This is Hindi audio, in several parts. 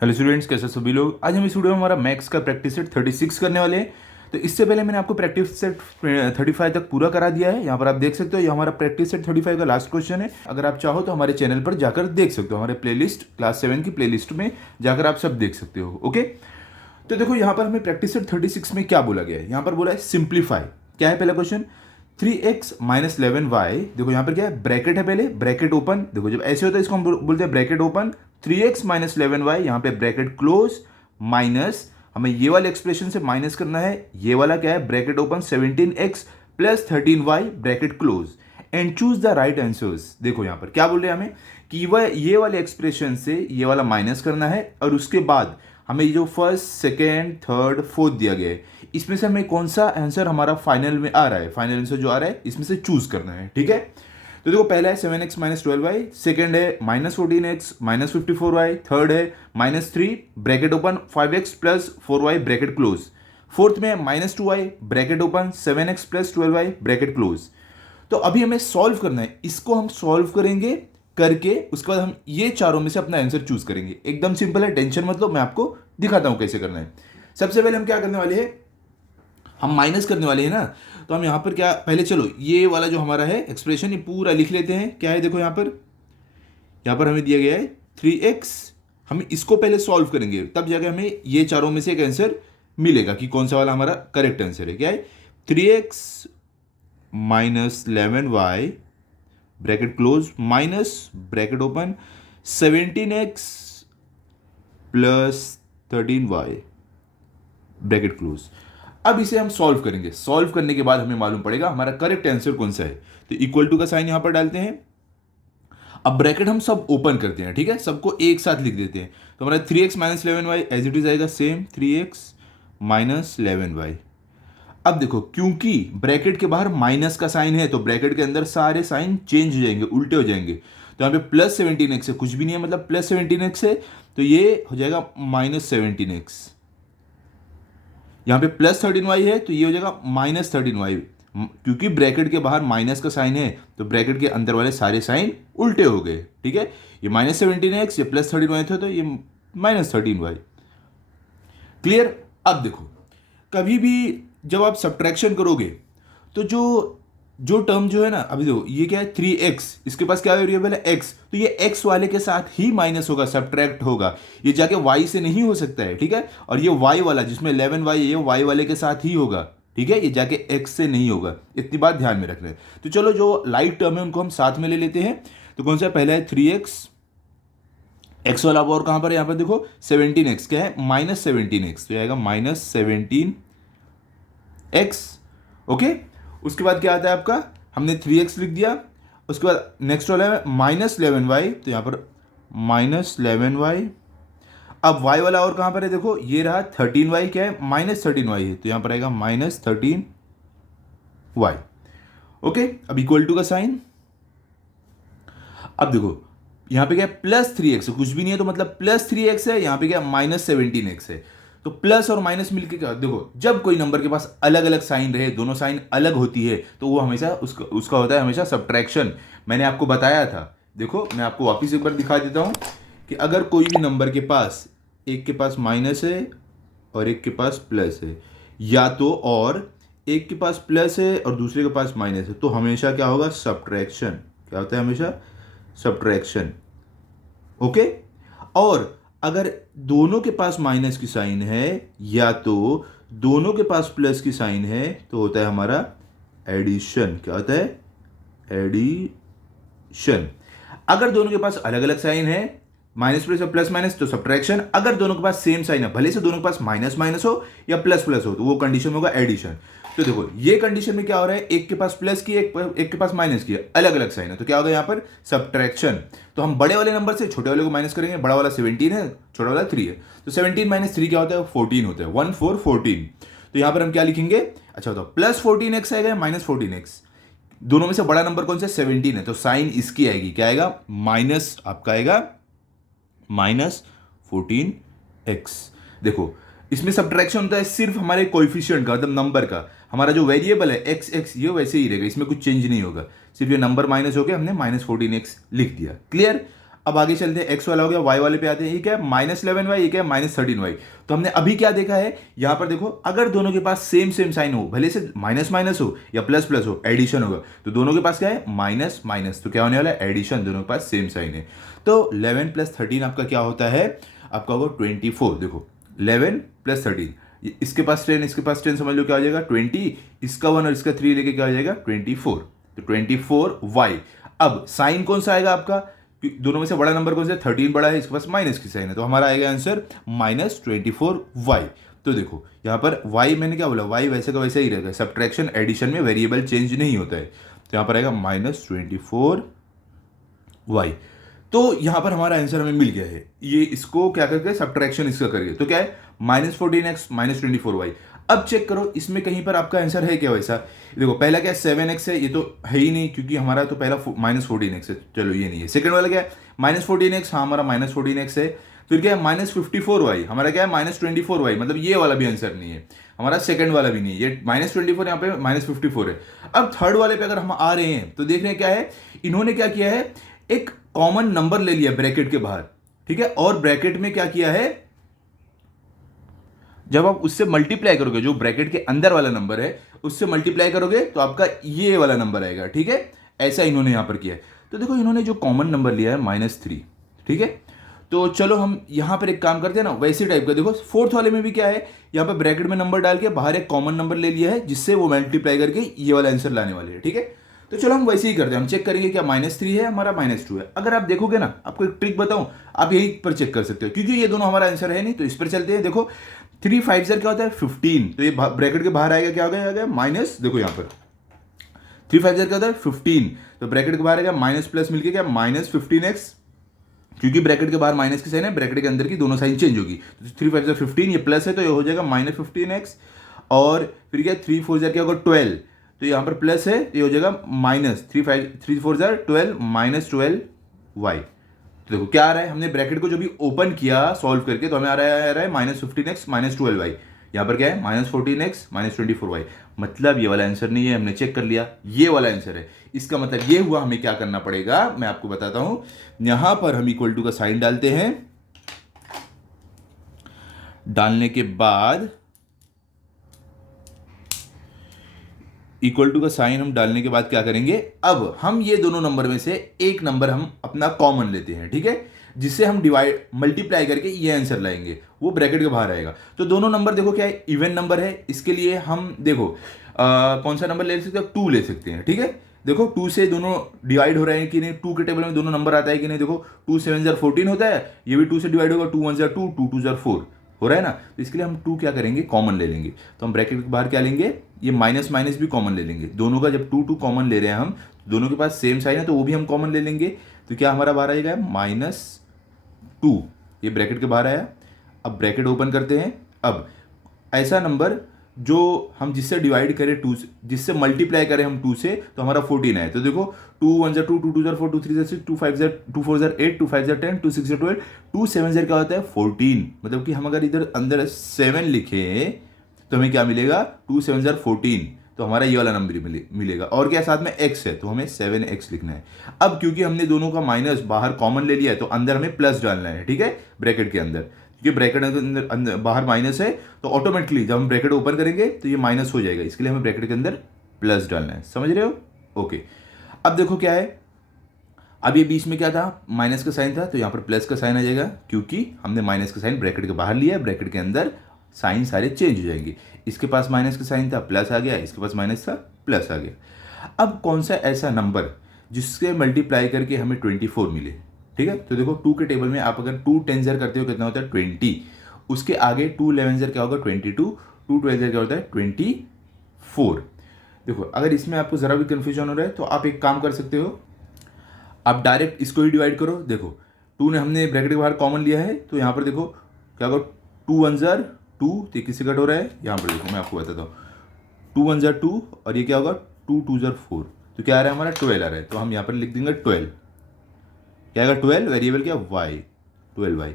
हेलो स्टूडेंट्स, कैसे सभी लोग। आज हम इस वीडियो में हमारा मैथ्स का प्रैक्टिस सेट 36 करने वाले हैं। तो इससे पहले मैंने आपको प्रैक्टिस सेट 35 तक पूरा करा दिया है। यहाँ पर आप देख सकते हो, ये हमारा प्रैक्टिस सेट 35 का लास्ट क्वेश्चन है। अगर आप चाहो तो हमारे चैनल पर जाकर देख सकते हो, हमारे प्लेलिस्ट क्लास 7 की प्लेलिस्ट में जाकर आप सब देख सकते हो। ओके, तो देखो यहाँ पर हमें प्रैक्टिस सेट 36 में क्या बोला गया है। यहाँ पर बोला है सिंप्लीफाई। क्या है पहला क्वेश्चन, 3x माइनस 11y। देखो यहाँ पर क्या है, ब्रैकेट है, पहले ब्रैकेट ओपन। देखो जब ऐसे होता है इसको हम बोलते हैं bracket open. 3x minus 11y, यहाँ पे ब्रैकेट क्लोज, माइनस हमें ये वाले एक्सप्रेशन से माइनस करना है। ये वाला क्या है, bracket open 17x plus 13y bracket close and choose the right answers. देखो यहाँ पर क्या बोल रहे हैं हमें कि वह ये वाले एक्सप्रेशन से ये वाला माइनस करना है और उसके बाद हमें ये जो फर्स्ट सेकेंड थर्ड फोर्थ दिया गया है इसमें से हमें कौन सा आंसर हमारा फाइनल में आ रहा है, फाइनल आंसर जो आ रहा है इसमें से चूज करना है। ठीक है, तो देखो पहला है 7x माइनस 12y, सेकेंड है minus 14x minus 54y, third है minus 3 bracket open 5x plus 4y bracket close, fourth में minus 2y bracket open 7x plus 12y bracket close. तो अभी हमें सॉल्व करना है, इसको हम सॉल्व करेंगे करके उसके बाद हम ये चारों में से अपना आंसर चूज करेंगे। एकदम सिंपल है, टेंशन मत लो, मैं आपको दिखाता हूं कैसे करना है। सबसे पहले हम क्या करने वाले हैं, हम माइनस करने वाले हैं ना। तो हम यहां पर क्या, पहले चलो ये वाला जो हमारा है एक्सप्रेशन ये पूरा लिख लेते हैं। क्या है देखो यहां पर हमें दिया गया है 3x। हम इसको पहले सॉल्व करेंगे तब जाके हमें ये चारों में से एक आंसर मिलेगा कि कौन सा वाला हमारा करेक्ट आंसर है। क्या है, 3x minus 11y bracket close minus bracket open 17x plus 13y bracket close. अब इसे हम सॉल्व करेंगे, सॉल्व करने के बाद हमें मालूम पड़ेगा हमारा करेक्ट आंसर कौन सा है। तो इक्वल टू का साइन यहां पर डालते हैं। अब ब्रैकेट हम सब ओपन करते हैं, ठीक है, सबको एक साथ लिख देते हैं। तो हमारा 3x minus 11y as it is आएगा सेम 3x माइनस 11y। अब देखो क्योंकि ब्रैकेट के बाहर माइनस का साइन है तो ब्रैकेट के अंदर सारे साइन चेंज हो जाएंगे, उल्टे हो जाएंगे। तो यहाँ पे प्लस 17x है, कुछ भी नहीं है, मतलब प्लस 17x है तो ये हो जाएगा माइनस 17x। यहाँ पे प्लस 13y है तो ये हो जाएगा माइनस 13y। क्योंकि ब्रैकेट के बाहर माइनस का साइन है तो ब्रैकेट के अंदर वाले सारे साइन उल्टे हो गए। ठीक है, ये माइनस 17x, ये प्लस 13y था तो ये माइनस 13y। क्लियर। अब देखो कभी भी जब आप सब्ट्रैक्शन करोगे तो जो जो टर्म जो है ना, अभी देखो ये क्या है 3x, इसके पास क्या वेरिएबल है x, तो ये x वाले के साथ ही माइनस होगा, सब्ट्रैक्ट होगा। ये जाके y से नहीं हो सकता है, ठीक है। और ये y वाला जिसमें 11y है ये y वाले के साथ ही होगा, ठीक है, ये जाके x से नहीं होगा। इतनी बात ध्यान में रखना है। तो चलो जो लाइट टर्म है उनको हम साथ में ले लेते हैं। तो कौन सा पहला है 3x, x वाला और कहां पर है, यहां पर देखो 17x, क्या है माइनस 17x, तो आएगा माइनस 17x। ओके, उसके बाद क्या आता है आपका, हमने 3x लिख दिया। उसके बाद नेक्स्ट वाला है माइनस 11y, तो यहां पर माइनस 11y। अब y वाला और कहां पर है, देखो ये रहा 13y, क्या है माइनस 13y है, तो यहां पर आएगा माइनस 13y। ओके, अब इक्वल टू का साइन। अब देखो यहां पे क्या है प्लस 3x, कुछ भी नहीं है तो मतलब प्लस 3x है, यहां पे क्या माइनस 17x है। तो प्लस और माइनस मिलके क्या, देखो जब कोई नंबर के पास अलग अलग साइन रहे, दोनों साइन अलग होती है तो वो हमेशा उसका होता है हमेशा सब्ट्रैक्शन। मैंने आपको बताया था, देखो मैं आपको वापस एक बार दिखा देता हूं कि अगर कोई भी नंबर के पास एक के पास माइनस है और एक के पास प्लस है, या तो और एक के पास प्लस है और दूसरे के पास माइनस है, तो हमेशा क्या होगा सब्ट्रैक्शन। क्या होता है हमेशा सब्ट्रैक्शन। ओके, और अगर दोनों के पास माइनस की साइन है या तो दोनों के पास प्लस की साइन है तो होता है हमारा एडिशन। क्या होता है, एडिशन। अगर दोनों के पास अलग अलग साइन है, माइनस प्लस और प्लस माइनस, तो सब्ट्रैक्शन। अगर दोनों के पास सेम साइन है, भले से दोनों के पास माइनस माइनस हो या प्लस प्लस हो, तो वो कंडीशन होगा एडिशन। तो देखो ये कंडीशन में क्या हो रहा है, एक के पास प्लस की एक के पास माइनस की, अलग अलग साइन है, तो क्या होगा यहाँ पर सब्ट्रैक्शन। तो हम बड़े वाले नंबर से छोटे वाले को माइनस करेंगे। बड़ा वाला 17 है, छोटा वाला 3 है, तो 17 माइनस 3 क्या होता है 14 होता है, 1 4 14। तो यहाँ पर हम क्या लिखेंगे, अच्छा बताओ प्लस 14x आएगा माइनस 14x, दोनों में से बड़ा नंबर कौन सा 17 है, तो साइन इसकी आएगी, क्या आएगा माइनस, आपका आएगा माइनस 14x। देखो इसमें सब्ट्रैक्शन होता है सिर्फ हमारे कोएफिशिएंट का, मतलब नंबर का। हमारा जो वेरिएबल है x ये वैसे ही रहेगा, इसमें कुछ चेंज नहीं होगा, सिर्फ ये नंबर माइनस हो गया, हमने माइनस 14x लिख दिया। क्लियर। अब आगे चलते हैं, एक्स वाला हो गया, वाई वाले पे आते हैं, ये क्या है -11y, ये क्या है -13y। तो हमने अभी क्या देखा है, यहां पर देखो अगर दोनों के पास सेम सेम साइन हो, भले से माइनस माइनस हो या प्लस प्लस हो, एडिशन होगा, तो दोनों के पास क्या है माइनस माइनस, तो क्या होने वाला है एडिशन, दोनों के पास सेम साइन है। तो 11 + 13 आपका क्या होता है, आपका होगा 24। देखो 11 + 13, इसके पास 10, इसके पास 10, समझ लो क्या हो जाएगा 20, इसका 1 और इसका 3 लेके क्या हो जाएगा 24। तो 24y। अब साइन कौन सा आएगा आपका, दोनों में से बड़ा नंबर कौन सा है, 13 बड़ा है, इसके पास माइनस की साइन है, तो हमारा आएगा आंसर -24y। तो देखो यहाँ पर y मैंने क्या बोला, y वैसे का वैसे ही रहेगा, सब्ट्रैक्शन एडिशन में वेरिएबल चेंज नहीं होता है, तो यहाँ पर आएगा -24y। तो यहाँ पर हमारा आंसर हमें मिल गया है, ये इसको क्या करके सब्ट्रैक्शन इसका करिए, तो क्या है -14x -24y। अब चेक करो इसमें कहीं पर आपका आंसर है क्या वैसा, देखो पहला क्या है 7x है, ये तो है ही नहीं क्योंकि हमारा तो पहला -14x है, चलो ये नहीं है। सेकंड वाला क्या है -14x, हाँ हमारा -14x है। फिर क्या है -54y, हमारा क्या है -24y, मतलब ये वाला भी आंसर नहीं है, हमारा सेकंड वाला भी नहीं है, ये -24 यहाँ पे -54 है। अब थर्ड वाले पे अगर हम आ रहे हैं तो देख रहे हैं क्या है, इन्होंने क्या किया है, एक कॉमन नंबर ले लिया ब्रैकेट के बाहर, ठीक है, और ब्रैकेट में क्या किया है, जब आप उससे मल्टीप्लाई करोगे, जो ब्रैकेट के अंदर वाला नंबर है उससे मल्टीप्लाई करोगे तो आपका ये वाला नंबर आएगा, ठीक है, ऐसा इन्होंने यहां पर किया है। तो देखो इन्होंने जो कॉमन नंबर लिया है -3, ठीक है, तो चलो हम यहां पर एक काम करते हैं ना, वैसे टाइप का। देखो फोर्थ वाले में भी क्या है, यहां पर ब्रैकेट में नंबर डाल के बाहर एक कॉमन नंबर ले लिया है, जिससे वो मल्टीप्लाई करके ये वाला आंसर लाने वाले हैं, ठीक है। तो चलो हम वैसे ही करते हैं, हम चेक करेंगे क्या -3 है हमारा -2 है। अगर आप देखोगे ना, आपको एक ट्रिक बताऊं, आप यही पर चेक कर सकते हो, क्योंकि ये दोनों हमारा आंसर है नहीं, तो इस पर चलते हैं। देखो 3 5 क्या होता है 15, तो ये ब्रैकेट के बाहर आएगा, क्या हो गया माइनस, देखो यहाँ पर 3 5 क्या होता है 15, तो ब्रैकेट के बाहर आएगा माइनस प्लस मिलके क्या -15x, क्योंकि ब्रैकेट के बाहर माइनस की साइन है, ब्रैकेट के अंदर की दोनों साइन चेंज होगी। तो 3 5 15, ये प्लस है तो ये हो जाएगा -15x, और फिर क्या 3 4 क्या होगा 12, तो यहाँ पर प्लस है, ये हो जाएगा -3 4 12 -12y। तो देखो क्या आ रहा है, हमने ब्रैकेट को जो भी ओपन किया सॉल्व करके, तो हमें आ रहा है -15x -12y। यहाँ पर क्या है -14x -24y, मतलब ये वाला आंसर नहीं है, हमने चेक कर लिया ये वाला आंसर है। इसका मतलब ये हुआ, हमें क्या करना पड़ेगा मैं आपको बताता हूं। यहां पर हम इक्वल टू का साइन डालते हैं, डालने के बाद इक्वल टू का साइन हम डालने के बाद क्या करेंगे, अब हम ये दोनों नंबर में से एक नंबर हम अपना कॉमन लेते हैं, ठीक है, जिससे हम डिवाइड मल्टीप्लाई करके ये आंसर लाएंगे, वो ब्रैकेट के बाहर आएगा। तो दोनों नंबर देखो क्या है इवन नंबर है, इसके लिए हम देखो कौन सा नंबर ले सकते हैं, 2 ले सकते हैं, ठीक है। देखो 2 से दोनों डिवाइड हो रहे हैं कि नहीं, 2 के टेबल में दोनों नंबर आता है कि नहीं, देखो 2 7 14 होता है, ये भी 2 से डिवाइड होगा, 2 1 2 2 2 4 हो रहा है ना। तो इसके लिए हम 2 क्या करेंगे कॉमन ले लेंगे, तो हम ब्रैकेट के बाहर क्या लेंगे, ये माइनस माइनस भी कॉमन ले लेंगे, दोनों का जब 2 2 कॉमन ले रहे हैं हम, दोनों के पास सेम साइन है तो वो भी हम कॉमन ले लेंगे। तो क्या हमारा बाहर आएगा -2, ये ब्रैकेट के बाहर आया। अब ब्रैकेट ओपन करते हैं, अब ऐसा नंबर जो हम जिससे डिवाइड करें 2 से, जिससे मल्टीप्लाई करें हम 2 से, तो हमारा 14 है। तो देखो 2 1 2 2 2 4 2 3 6 2 5 2 4 8 2 5 10 2 6 12 2 7 क्या होता है 14, मतलब कि हम अगर इधर अंदर 7 लिखें तो हमें क्या मिलेगा 2 7 14, तो हमारा ये वाला नंबर मिलेगा। और क्या साथ में x है, तो हमें 7x लिखना है। अब क्योंकि हमने दोनों का माइनस बाहर कॉमन ले लिया है, तो अंदर हमें प्लस डालना है, ठीक है, ब्रैकेट के अंदर, क्योंकि ब्रैकेट के अंदर बाहर माइनस है, तो ऑटोमेटिकली जब हम ब्रैकेट ओपन करेंगे तो ये माइनस हो जाएगा, इसके लिए हमें ब्रैकेट के अंदर प्लस डालना है, समझ रहे हो, ओके। अब देखो क्या है, अब ये बीच में क्या था माइनस का साइन था, तो यहाँ पर प्लस का साइन आ जाएगा, क्योंकि हमने माइनस का साइन ब्रैकेट के बाहर लिया है, ब्रैकेट के अंदर साइन सारे चेंज हो जाएंगे। इसके पास माइनस का साइन था प्लस आ गया, इसके पास माइनस था प्लस आ गया। अब कौन सा ऐसा नंबर जिसके मल्टीप्लाई करके हमें 24 मिले, ठीक है। तो देखो 2 के टेबल में आप अगर 2 10 करते हो कितना होता है 20, उसके आगे 2 11 क्या होगा 22, 2 12 क्या होता है 24। देखो अगर इसमें आपको जरा भी कंफ्यूजन हो रहा है तो आप एक काम कर सकते हो, आप डायरेक्ट इसको ही डिवाइड करो। देखो 2 ने हमने ब्रैकेट के बाहर कॉमन लिया है, तो यहाँ पर देखो क्या होगा 2 1 2, तो किससे कट हो रहा है, यहाँ पर देखो मैं आपको बताता हूँ 2 1 2, और ये क्या होगा 2 2 4, तो क्या आ रहा है हमारा 12 आ रहा है, तो हम यहाँ पर लिख देंगे 12, क्या आएगा 12, वेरिएबल क्या y 12y।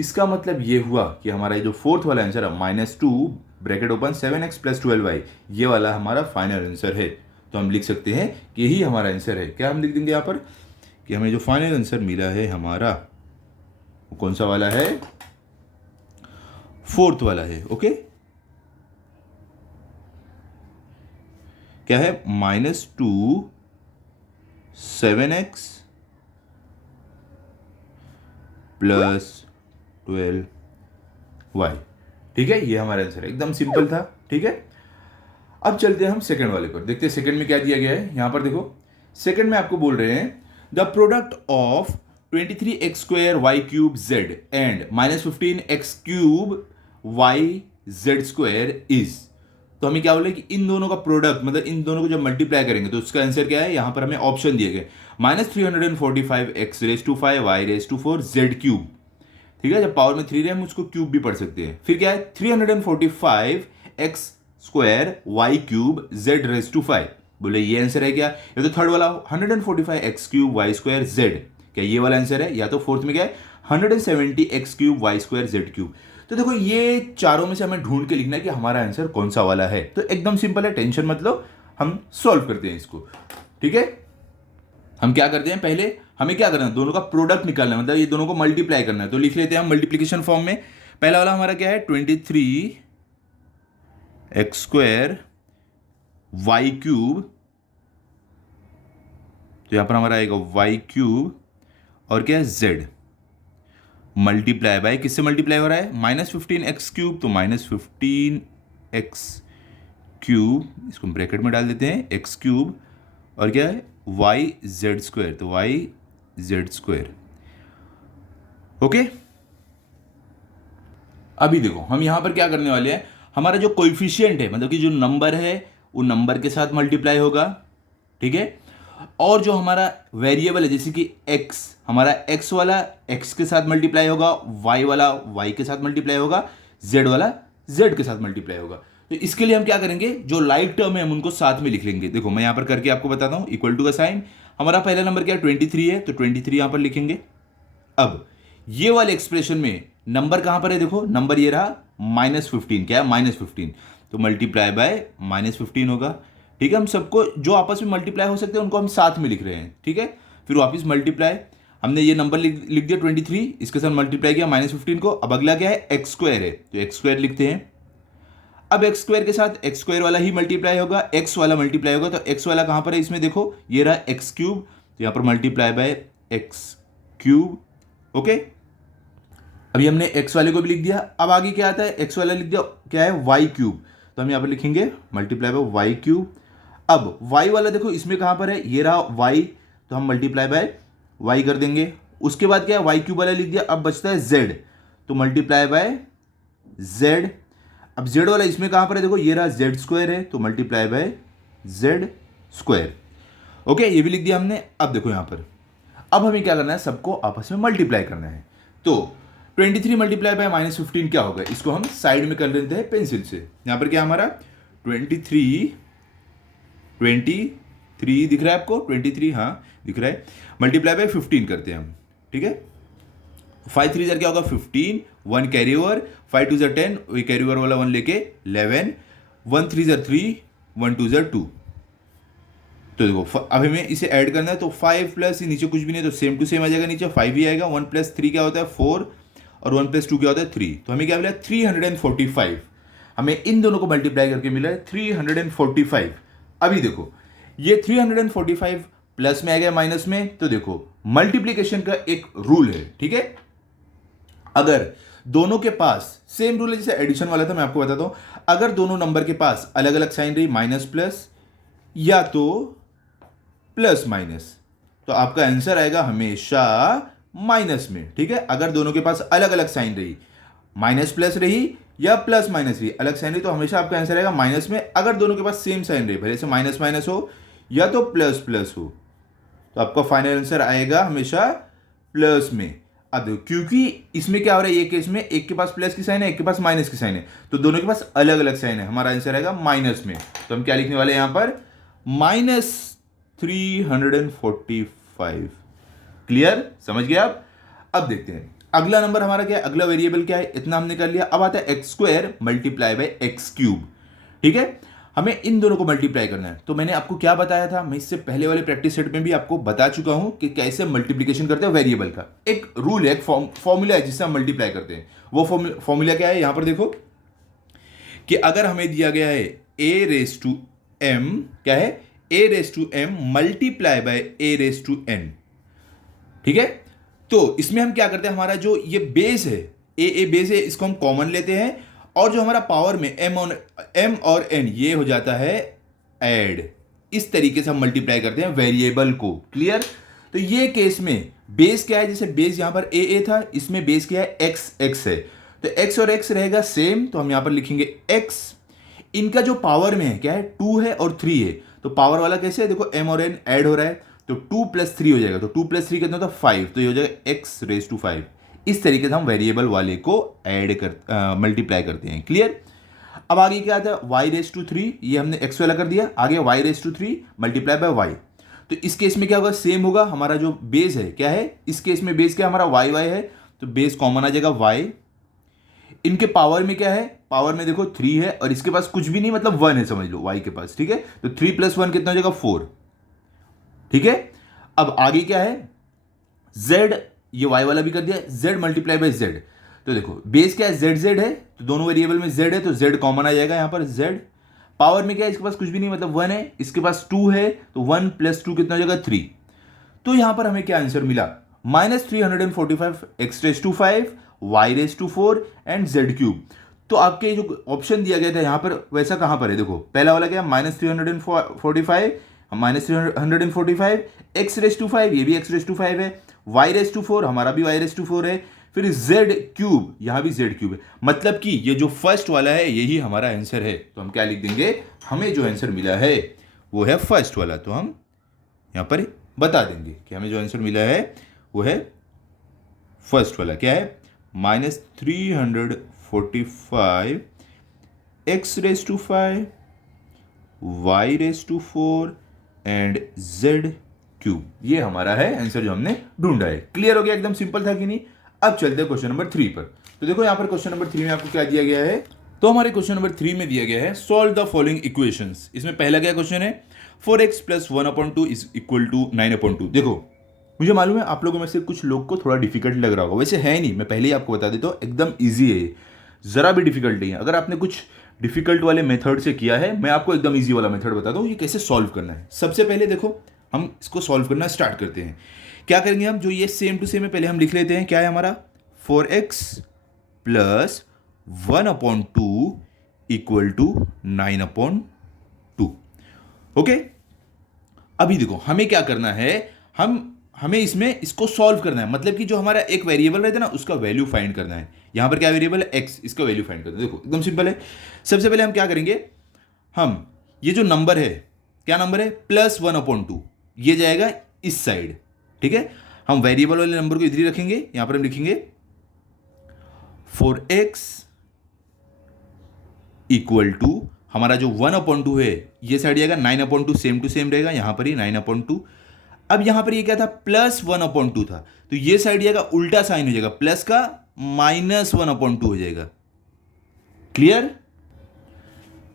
इसका मतलब ये हुआ कि हमारा ये जो फोर्थ वाला आंसर है -2 ब्रैकेट ओपन 7x + 12y, ये वाला हमारा फाइनल आंसर है। तो हम लिख सकते हैं कि यही हमारा आंसर है। क्या हम लिख देंगे यहाँ पर, कि हमें जो फाइनल आंसर मिला है हमारा वो कौन सा वाला है, फोर्थ वाला है। ओके, क्या है, -2 7x + 12y। ठीक है, ये हमारा आंसर है, एकदम सिंपल था। ठीक है, अब चलते हैं हम सेकंड वाले पर, देखते हैं सेकंड में क्या दिया गया है। यहां पर देखो, सेकंड में आपको बोल रहे हैं the product of 23x² y³ z and -15x³ y² is. तो हमें क्या बोले कि इन दोनों का प्रोडक्ट, मतलब इन दोनों को जब मल्टीप्लाई करेंगे तो उसका आंसर क्या है। यहां पर हमें ऑप्शन दिए गए -345x⁵ y⁴ z³। ठीक है, जब पावर में 3 रहे हम उसको क्यूब भी पढ़ सकते हैं। फिर क्या है, 345x² y³ z⁵। बोले ये आंसर है क्या, या तो थर्ड वाला 145x³ y² z, क्या ये वाला आंसर है, या तो फोर्थ में क्या है 170x³ y² z³। तो देखो ये चारों में से हमें ढूंढ के लिखना है कि हमारा आंसर कौन सा वाला है। तो एकदम सिंपल है, टेंशन मत लो, हम सॉल्व करते हैं इसको। ठीक है, हम क्या करते हैं, पहले हमें क्या करना है, दोनों का प्रोडक्ट निकालना है, मतलब ये दोनों को मल्टीप्लाई करना है। तो लिख लेते हैं हम मल्टीप्लिकेशन फॉर्म में। पहला वाला हमारा क्या है, 23x² y³, तो यहां पर हमारा आएगा y³ और क्या है z, मल्टीप्लाई बाय किससे मल्टीप्लाई हो रहा है, -15x³, तो -15x³, इसको ब्रैकेट में डाल देते हैं, x³ और क्या है yz², तो yz²। ओके, अभी देखो हम यहां पर क्या करने वाले हैं, हमारा जो कोएफिशिएंट है, मतलब कि जो नंबर है वो नंबर के साथ मल्टीप्लाई होगा। ठीक है, और जो हमारा वेरिएबल है जैसे कि x, हमारा x वाला x के साथ मल्टीप्लाई होगा, y वाला y के साथ मल्टीप्लाई होगा, z वाला z के साथ मल्टीप्लाई होगा। तो इसके लिए हम क्या करेंगे, जो लाइक टर्म है हम उनको साथ में लिख लेंगे। देखो मैं यहां पर करके आपको बताता हूं, इक्वल टू का साइन, हमारा पहला नंबर क्या है 23 है, तो 23 यहां पर लिखेंगे। अब ये वाले एक्सप्रेशन में नंबर कहां पर है, देखो नंबर ये रहा -15, क्या है -15, तो मल्टीप्लाई बाय -15 होगा। ठीक है, हम सबको जो आपस में मल्टीप्लाई हो सकते हैं उनको हम साथ में लिख रहे हैं। ठीक है, फिर वापस मल्टीप्लाई, हमने ये नंबर लिख दिया 23, इसके साथ मल्टीप्लाई किया -15 को। अब अगला क्या है, x² है, तो x² लिखते हैं। अब x² के साथ x² वाला ही मल्टीप्लाई होगा, x वाला मल्टीप्लाई होगा, तो x वाला कहां पर है, इसमें देखो ये रहा x³, तो यहां पर मल्टीप्लाई बाय x³। ओके, अभी हमने x वाले को भी लिख दिया। अब आगे क्या आता है, x वाला लिख दिया, क्या है y³, तो हम यहां पर लिखेंगे मल्टीप्लाई बाय y³। अब y वाला देखो इसमें कहां पर है, ये रहा y, तो हम मल्टीप्लाई बाय y कर देंगे। उसके बाद क्या है, y³ वाला लिख दिया। अब बचता है z, तो मल्टीप्लाई बाय z। अब z वाला इसमें कहां पर है, देखो ये रहा z² है, तो मल्टीप्लाई बाय z²। ओके, ये भी लिख दिया हमने। अब देखो यहां पर, अब हमें क्या करना है, सबको आपस में मल्टीप्लाई करना है। तो 23 मल्टीप्लाई बाय -15 क्या होगा, इसको हम साइड में कर लेते हैं पेंसिल से। यहां पर क्या हमारा 23 दिख रहा है आपको, 23, हाँ दिख रहा है, मल्टीप्लाई बाय 15 करते हैं हम। ठीक है, 5 3 क्या होगा 15, 1 कैरी ओवर, 5 2 10, वही कैरी ओवर वाला 1 लेके 11, 1 3 3, 1 2 2। तो देखो अब हमें इसे ऐड करना है, तो 5 प्लस नीचे कुछ भी नहीं, तो सेम टू सेम आ जाएगा, नीचे 5 ही आएगा। 1 + 3 क्या होता है 4, और 1 + 2 क्या होता है 3। तो हमें क्या मिला 345, हमें इन दोनों को मल्टीप्लाई करके मिला है 345। अभी देखो ये 345 प्लस में आ गया माइनस में, तो देखो मल्टीप्लीकेशन का एक रूल है। ठीक है, अगर दोनों के पास सेम रूल है जैसे एडिशन वाला था, मैं आपको बताता हूं, अगर दोनों नंबर के पास अलग अलग साइन रही, माइनस प्लस या तो प्लस माइनस, तो आपका आंसर आएगा हमेशा माइनस में। ठीक है, अगर दोनों के पास अलग अलग साइन रही, माइनस प्लस रही या प्लस माइनस रही, अलग साइन रही, तो हमेशा आपका आंसर आएगा माइनस में। अगर दोनों के पास सेम साइन रही, भले से माइनस माइनस हो या तो प्लस प्लस हो, तो आपका फाइनल आंसर आएगा हमेशा प्लस में। अब क्योंकि इसमें क्या हो रहा है, ये केस में एक के पास प्लस की साइन है, एक के पास माइनस की साइन है, तो दोनों के पास अलग अलग साइन है, हमारा आंसर आएगा माइनस में। तो हम क्या लिखने वाले हैं यहां पर, -345। क्लियर, समझ गए आप। अब देखते हैं अगला नंबर हमारा क्या है, अगला वेरिएबल क्या है, इतना हमने कर लिया। अब आता है x² मल्टीप्लाई बाय x³। ठीक है, हमें इन दोनों को मल्टीप्लाई करना है। तो मैंने आपको क्या बताया था, मैं इससे पहले वाले प्रैक्टिस सेट में भी आपको बता चुका हूं कि कैसे मल्टीप्लिकेशन करते हैं वेरिएबल का। एक रूल है, एक फॉर्मूला है जिससे हम मल्टीप्लाई करते हैं। वो फॉर्मूला क्या है, यहां पर देखो कि अगर हमें दिया गया है ए रेस टू एम, क्या है, A raise to M multiply by A raise to N, ठीक है। तो इसमें हम क्या करते हैं, हमारा जो ये बेस है, ए बेस है, इसको हम कॉमन लेते हैं और जो हमारा पावर में एम और एन ये हो जाता है ऐड। इस तरीके से हम मल्टीप्लाई करते हैं वेरिएबल को। क्लियर। तो ये केस में बेस क्या है, जैसे बेस यहां पर ए था, इसमें बेस क्या है, एक्स है। तो एक्स और एक्स रहेगा सेम, तो हम यहां पर लिखेंगे एक्स। इनका जो पावर में है क्या है, 2 है और 3 है। तो पावर वाला कैसे है, देखो एम और एन ऐड हो रहा है, तो 2 + 3 हो जाएगा। तो 2 + 3 कितना होता है, 5। तो ये हो जाएगा एक्स रेस टू 5। इस तरीके से हम वेरिएबल वाले को मल्टीप्लाई करते हैं। क्लियर। अब आगे क्या आता है, y रेस टू 3, ये हमने x वाला कर दिया, आगे y raise to 3 multiply by y। तो इस केस में क्या होगा, सेम होगा। हमारा जो बेस है क्या है, इस केस में बेस क्या, हमारा y है, तो बेस कॉमन आ जाएगा y। इनके पावर में क्या है, पावर में देखो 3 है और इसके पास कुछ भी नहीं, मतलब 1 है समझ लो y के पास, ठीक है। तो 3 + 1 कितना हो जाएगा, 4, ठीक है। अब आगे क्या है, z, ये y वाला भी कर दिया, z मल्टीप्लाई बाय z। तो देखो बेस क्या है, z है, तो दोनों वेरिएबल में z है, तो z कॉमन आ जाएगा यहां पर z। पावर में क्या है, इसके पास कुछ भी नहीं, मतलब 1 है, इसके पास 2 है, तो 1 + 2 कितना हो जाएगा, 3। तो यहां पर हमें क्या आंसर मिला, -345 x raise to 5 y raise to 4 and z³। तो आपके जो ऑप्शन दिया गया था यहां पर, वैसा कहां पर है, देखो पहला वाला क्या, -345 -345 x रेस टू 5, ये भी x रेस टू 5 है, y रेस टू 4, हमारा भी y रेस टू 4 है, फिर z³ यहां भी z³ है। मतलब कि ये जो फर्स्ट वाला है यही हमारा आंसर है। तो हम क्या लिख देंगे, हमें जो आंसर मिला है वो है फर्स्ट वाला। तो हम यहां पर बता देंगे कि हमें जो आंसर मिला है वो है फर्स्ट वाला। क्या है, -345 x raise to 5 y raise to 4 and z³। ये हमारा है आंसर जो हमने ढूंढा है। क्लियर हो गया, एकदम सिंपल था कि नहीं। अब चलते हैं क्वेश्चन नंबर 3 पर। तो देखो यहां पर क्वेश्चन नंबर 3 में आपको क्या दिया गया है, तो हमारे क्वेश्चन नंबर 3 में दिया गया है सॉल्व द फॉलोइंग इक्वेशंस। इसमें पहला क्या क्वेश्चन है, 4x + 1/2 = 9/2। देखो मुझे मालूम है आप लोगों में से कुछ लोग को थोड़ा डिफिकल्ट लग रहा होगा, वैसे है नहीं, मैं पहले ही आपको बता देता हूँ, एकदम ईजी है, जरा भी डिफिकल्ट नहीं है। अगर आपने कुछ डिफिकल्ट वाले मेथड से किया है, मैं आपको एकदम ईजी वाला मेथड बताता हूँ, ये कैसे सॉल्व करना है। सबसे पहले देखो हम इसको सॉल्व करना स्टार्ट करते हैं। क्या करेंगे हम, जो ये सेम टू सेम है पहले हम लिख लेते हैं। क्या है हमारा, 4x + 1/2 = 9/2। ओके। अभी देखो हमें क्या करना है, हमें इसमें इसको सॉल्व करना है, मतलब कि जो हमारा एक वेरिएबल रहता है ना, उसका वैल्यू फाइंड करना है। यहां पर क्या वेरिएबल है, x, इसका वैल्यू फाइंड करना है। देखो एकदम सिंपल है। सबसे पहले हम क्या करेंगे, हम ये जो नंबर है, क्या नंबर है, +1/2, ये जाएगा इस साइड, ठीक है। हम वेरिएबल वाले नंबर को इधर ही रखेंगे, यहां पर हम लिखेंगे 4x = हमारा जो 1/2 है ये साइड जाएगा, 9/2 सेम टू सेम रहेगा, यहां पर ही 9/2। अब यहां पर ये क्या था, +1/2 था, तो ये साइड जाएगा, उल्टा साइन हो जाएगा, प्लस का -1/2 हो जाएगा। क्लियर,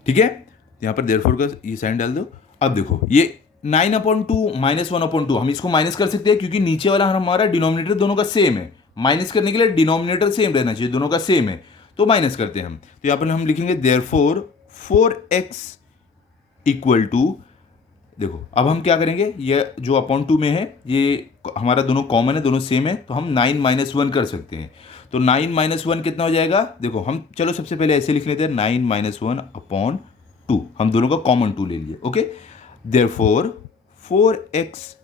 ठीक है। यहां पर देयरफॉर का ये साइन डाल दो। अब देखो ये 9/2 -1/2, हम इसको माइनस कर सकते हैं क्योंकि नीचे वाला हमारा डिनोमिनेटर दोनों का सेम है। माइनस करने के लिए डिनोमिनेटर सेम रहना चाहिए, दोनों का सेम है, तो माइनस करते हैं हम। तो यहां पर हम लिखेंगे देयरफॉर 4x = देखो अब हम क्या करेंगे, ये जो अपॉन 2 में है ये हमारा दोनों कॉमन है, दोनों सेम है, तो हम 9 - 1 कर सकते हैं। तो 9 - 1 कितना हो जाएगा, देखो हम चलो सबसे पहले ऐसे लिख लेते हैं, 9 - 1/2, हम दोनों का कॉमन 2 ले लिए। ओके, देयरफॉर 4x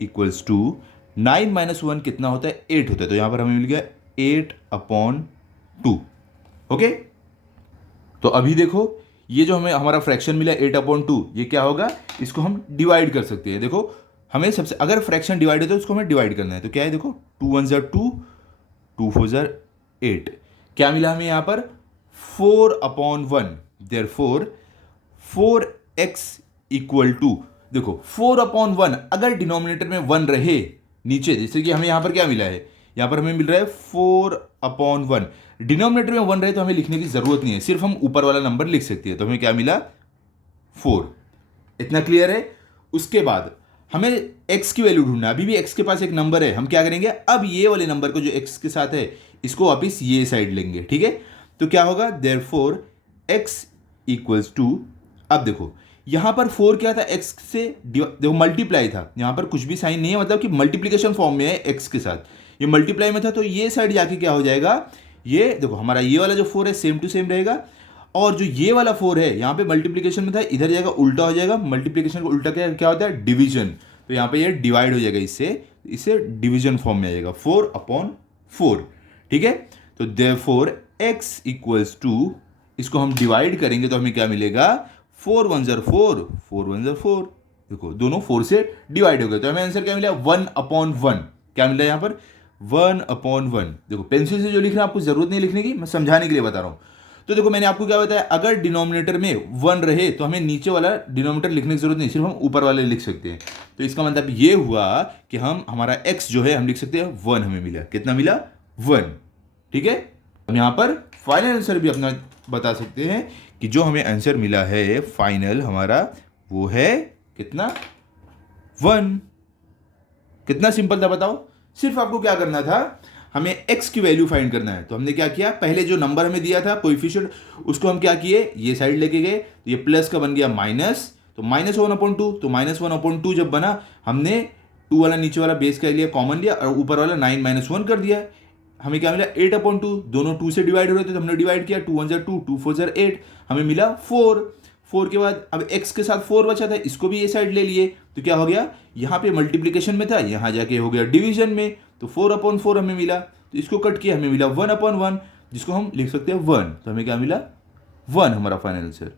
= 9 - 1 कितना होता है, 8 होता है। तो यहां पर हमें मिल गया 8/2। ओके, तो अभी देखो ये जो हमें हमारा फ्रैक्शन मिला 8/2, ये क्या होगा, इसको हम डिवाइड कर सकते हैं। देखो हमें सबसे, अगर फ्रैक्शन डिवाइड है तो इसको हमें डिवाइड करना है। तो क्या है, देखो 2 × 1 = 2, 2 × 4 = 8। क्या मिला हमें यहां पर, 4/1। देयरफॉर 4x = देखो 4/1, अगर डिनोमिनेटर में 1 रहे नीचे, जैसे कि हमें यहां पर क्या मिला है, यहां पर हमें मिल रहा है 4/1, डिनोमिनेटर में 1 रहे तो हमें लिखने की जरूरत नहीं है, सिर्फ हम ऊपर वाला नंबर लिख सकते हैं। तो हमें क्या मिला, 4। इतना क्लियर है। उसके बाद हमें x की वैल्यू ढूंढना है। अभी भी x के पास एक नंबर है, हम क्या करेंगे, अब ये वाले नंबर को जो x के साथ है इसको वापिस ये साइड लेंगे, ठीक है। तो क्या होगा, देयरफॉर x इक्वल्स टू, अब देखो यहां पर 4 क्या था, x से देखो मल्टीप्लाई था, यहां पर कुछ भी साइन नहीं है, मतलब कि मल्टीप्लीकेशन फॉर्म में है x के साथ, ये मल्टीप्लाई में था, तो ये साइड जाके क्या हो जाएगा, ये देखो हमारा ये वाला जो 4 है सेम टू सेम रहेगा, और जो ये वाला 4 है यहाँ पे मल्टीप्लीकेशन में था, इधर जाएगा उल्टा हो जाएगा, मल्टीप्लीकेशन को उल्टा क्या क्या होता है, डिवीजन, तो यहाँ पे ये डिवाइड हो जाएगा, इससे डिवीजन फॉर्म में आ जाएगा 4/4, ठीक है। तो देयरफॉर x इक्वल्स टू, इसको हम डिवाइड करेंगे तो हमें क्या मिलेगा, 4 1 ज़र 4, 4 1 ज़र 4, देखो दोनों 4 से डिवाइड हो गए, तो हमें आंसर क्या मिला, 1/1, क्या मिला यहाँ पर 1/1। देखो पेंसिल से जो लिखना आपको जरूरत नहीं लिखने की, मैं समझाने के लिए बता रहा हूँ। तो देखो मैंने आपको क्या बताया, अगर डिनोमिनेटर में 1 रहे तो हमें नीचे वाला डिनोमिनेटर लिखने की जरूरत नहीं, सिर्फ हम ऊपर वाले लिख सकते हैं। तो इसका मतलब ये हुआ कि हम हमारा x जो है हम लिख सकते हैं 1, हमें मिला, कितना मिला, 1, ठीक है। हम यहाँ पर फाइनल आंसर भी अपना बता सकते हैं कि जो हमें आंसर मिला है फाइनल हमारा, वो है कितना, 1। कितना सिंपल था बताओ। सिर्फ आपको क्या करना था, हमें x की वैल्यू फाइंड करना है। तो हमने क्या किया, पहले जो नंबर हमें दिया था कोएफिशिएंट, उसको हम क्या किए, ये साइड लेके गए, तो ये प्लस का बन गया माइनस, तो -1/2, तो -1/2 जब बना, हमने 2 वाला नीचे वाला बेस का लिया कॉमन लिया, और ऊपर वाला 9 - 1 कर दिया। हमें क्या मिला, 8/2, दोनों 2 से डिवाइड हो रहे थे तो हमने डिवाइड किया, 2 1 ज़र 2, 2 4 ज़र 8, हमें मिला 4 के बाद अब x के साथ 4 बचा था, इसको भी ये साइड ले लिए, तो क्या हो गया, यहाँ पे मल्टीप्लिकेशन में था, यहाँ जाके हो गया डिवीजन में, तो 4/4 हमें मिला, तो इसको कट किया, हमें मिला 1/1, जिसको हम लिख सकते हैं 1, तो हमें क्या मिला, 1 हमारा फाइनल आंसर।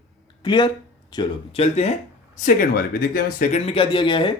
क्लियर। चलो चलते हैं सेकंड वाले पे, देखते हैं हमें सेकंड में क्या दिया गया है।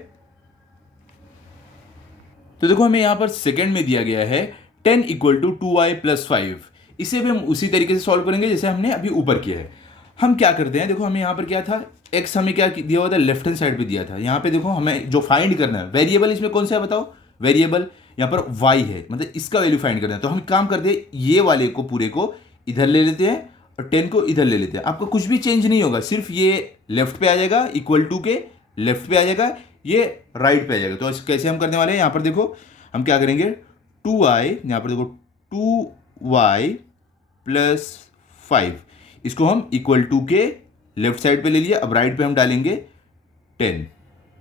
तो देखो हमें यहाँ पर सेकंड में दिया गया है 10 = 2y + 5। इसे भी हम उसी तरीके से सॉल्व करेंगे जैसे हमने अभी ऊपर किया है। हम क्या करते हैं, देखो हमें यहाँ पर क्या था, x हमें क्या दिया हुआ था, लेफ्ट हैंड साइड पे दिया था। यहाँ पे देखो हमें जो फाइंड करना है, वेरिएबल इसमें कौन सा है बताओ, वेरिएबल यहाँ पर y है, मतलब इसका वैल्यू फाइंड करना है। तो हम काम करते हैं, ये वाले को पूरे को इधर ले लेते हैं और 10 को इधर ले लेते हैं। आपका कुछ भी चेंज नहीं होगा, सिर्फ ये लेफ्ट पे आ जाएगा, इक्वल टू के लेफ्ट पे आ जाएगा, ये राइट पे आ जाएगा। तो कैसे हम करने वाले हैं, यहाँ पर देखो हम क्या करेंगे, 2y, यहाँ पर देखो 2y + 5, इसको हम इक्वल टू के लेफ्ट साइड पे ले लिया, अब राइट पे हम डालेंगे 10,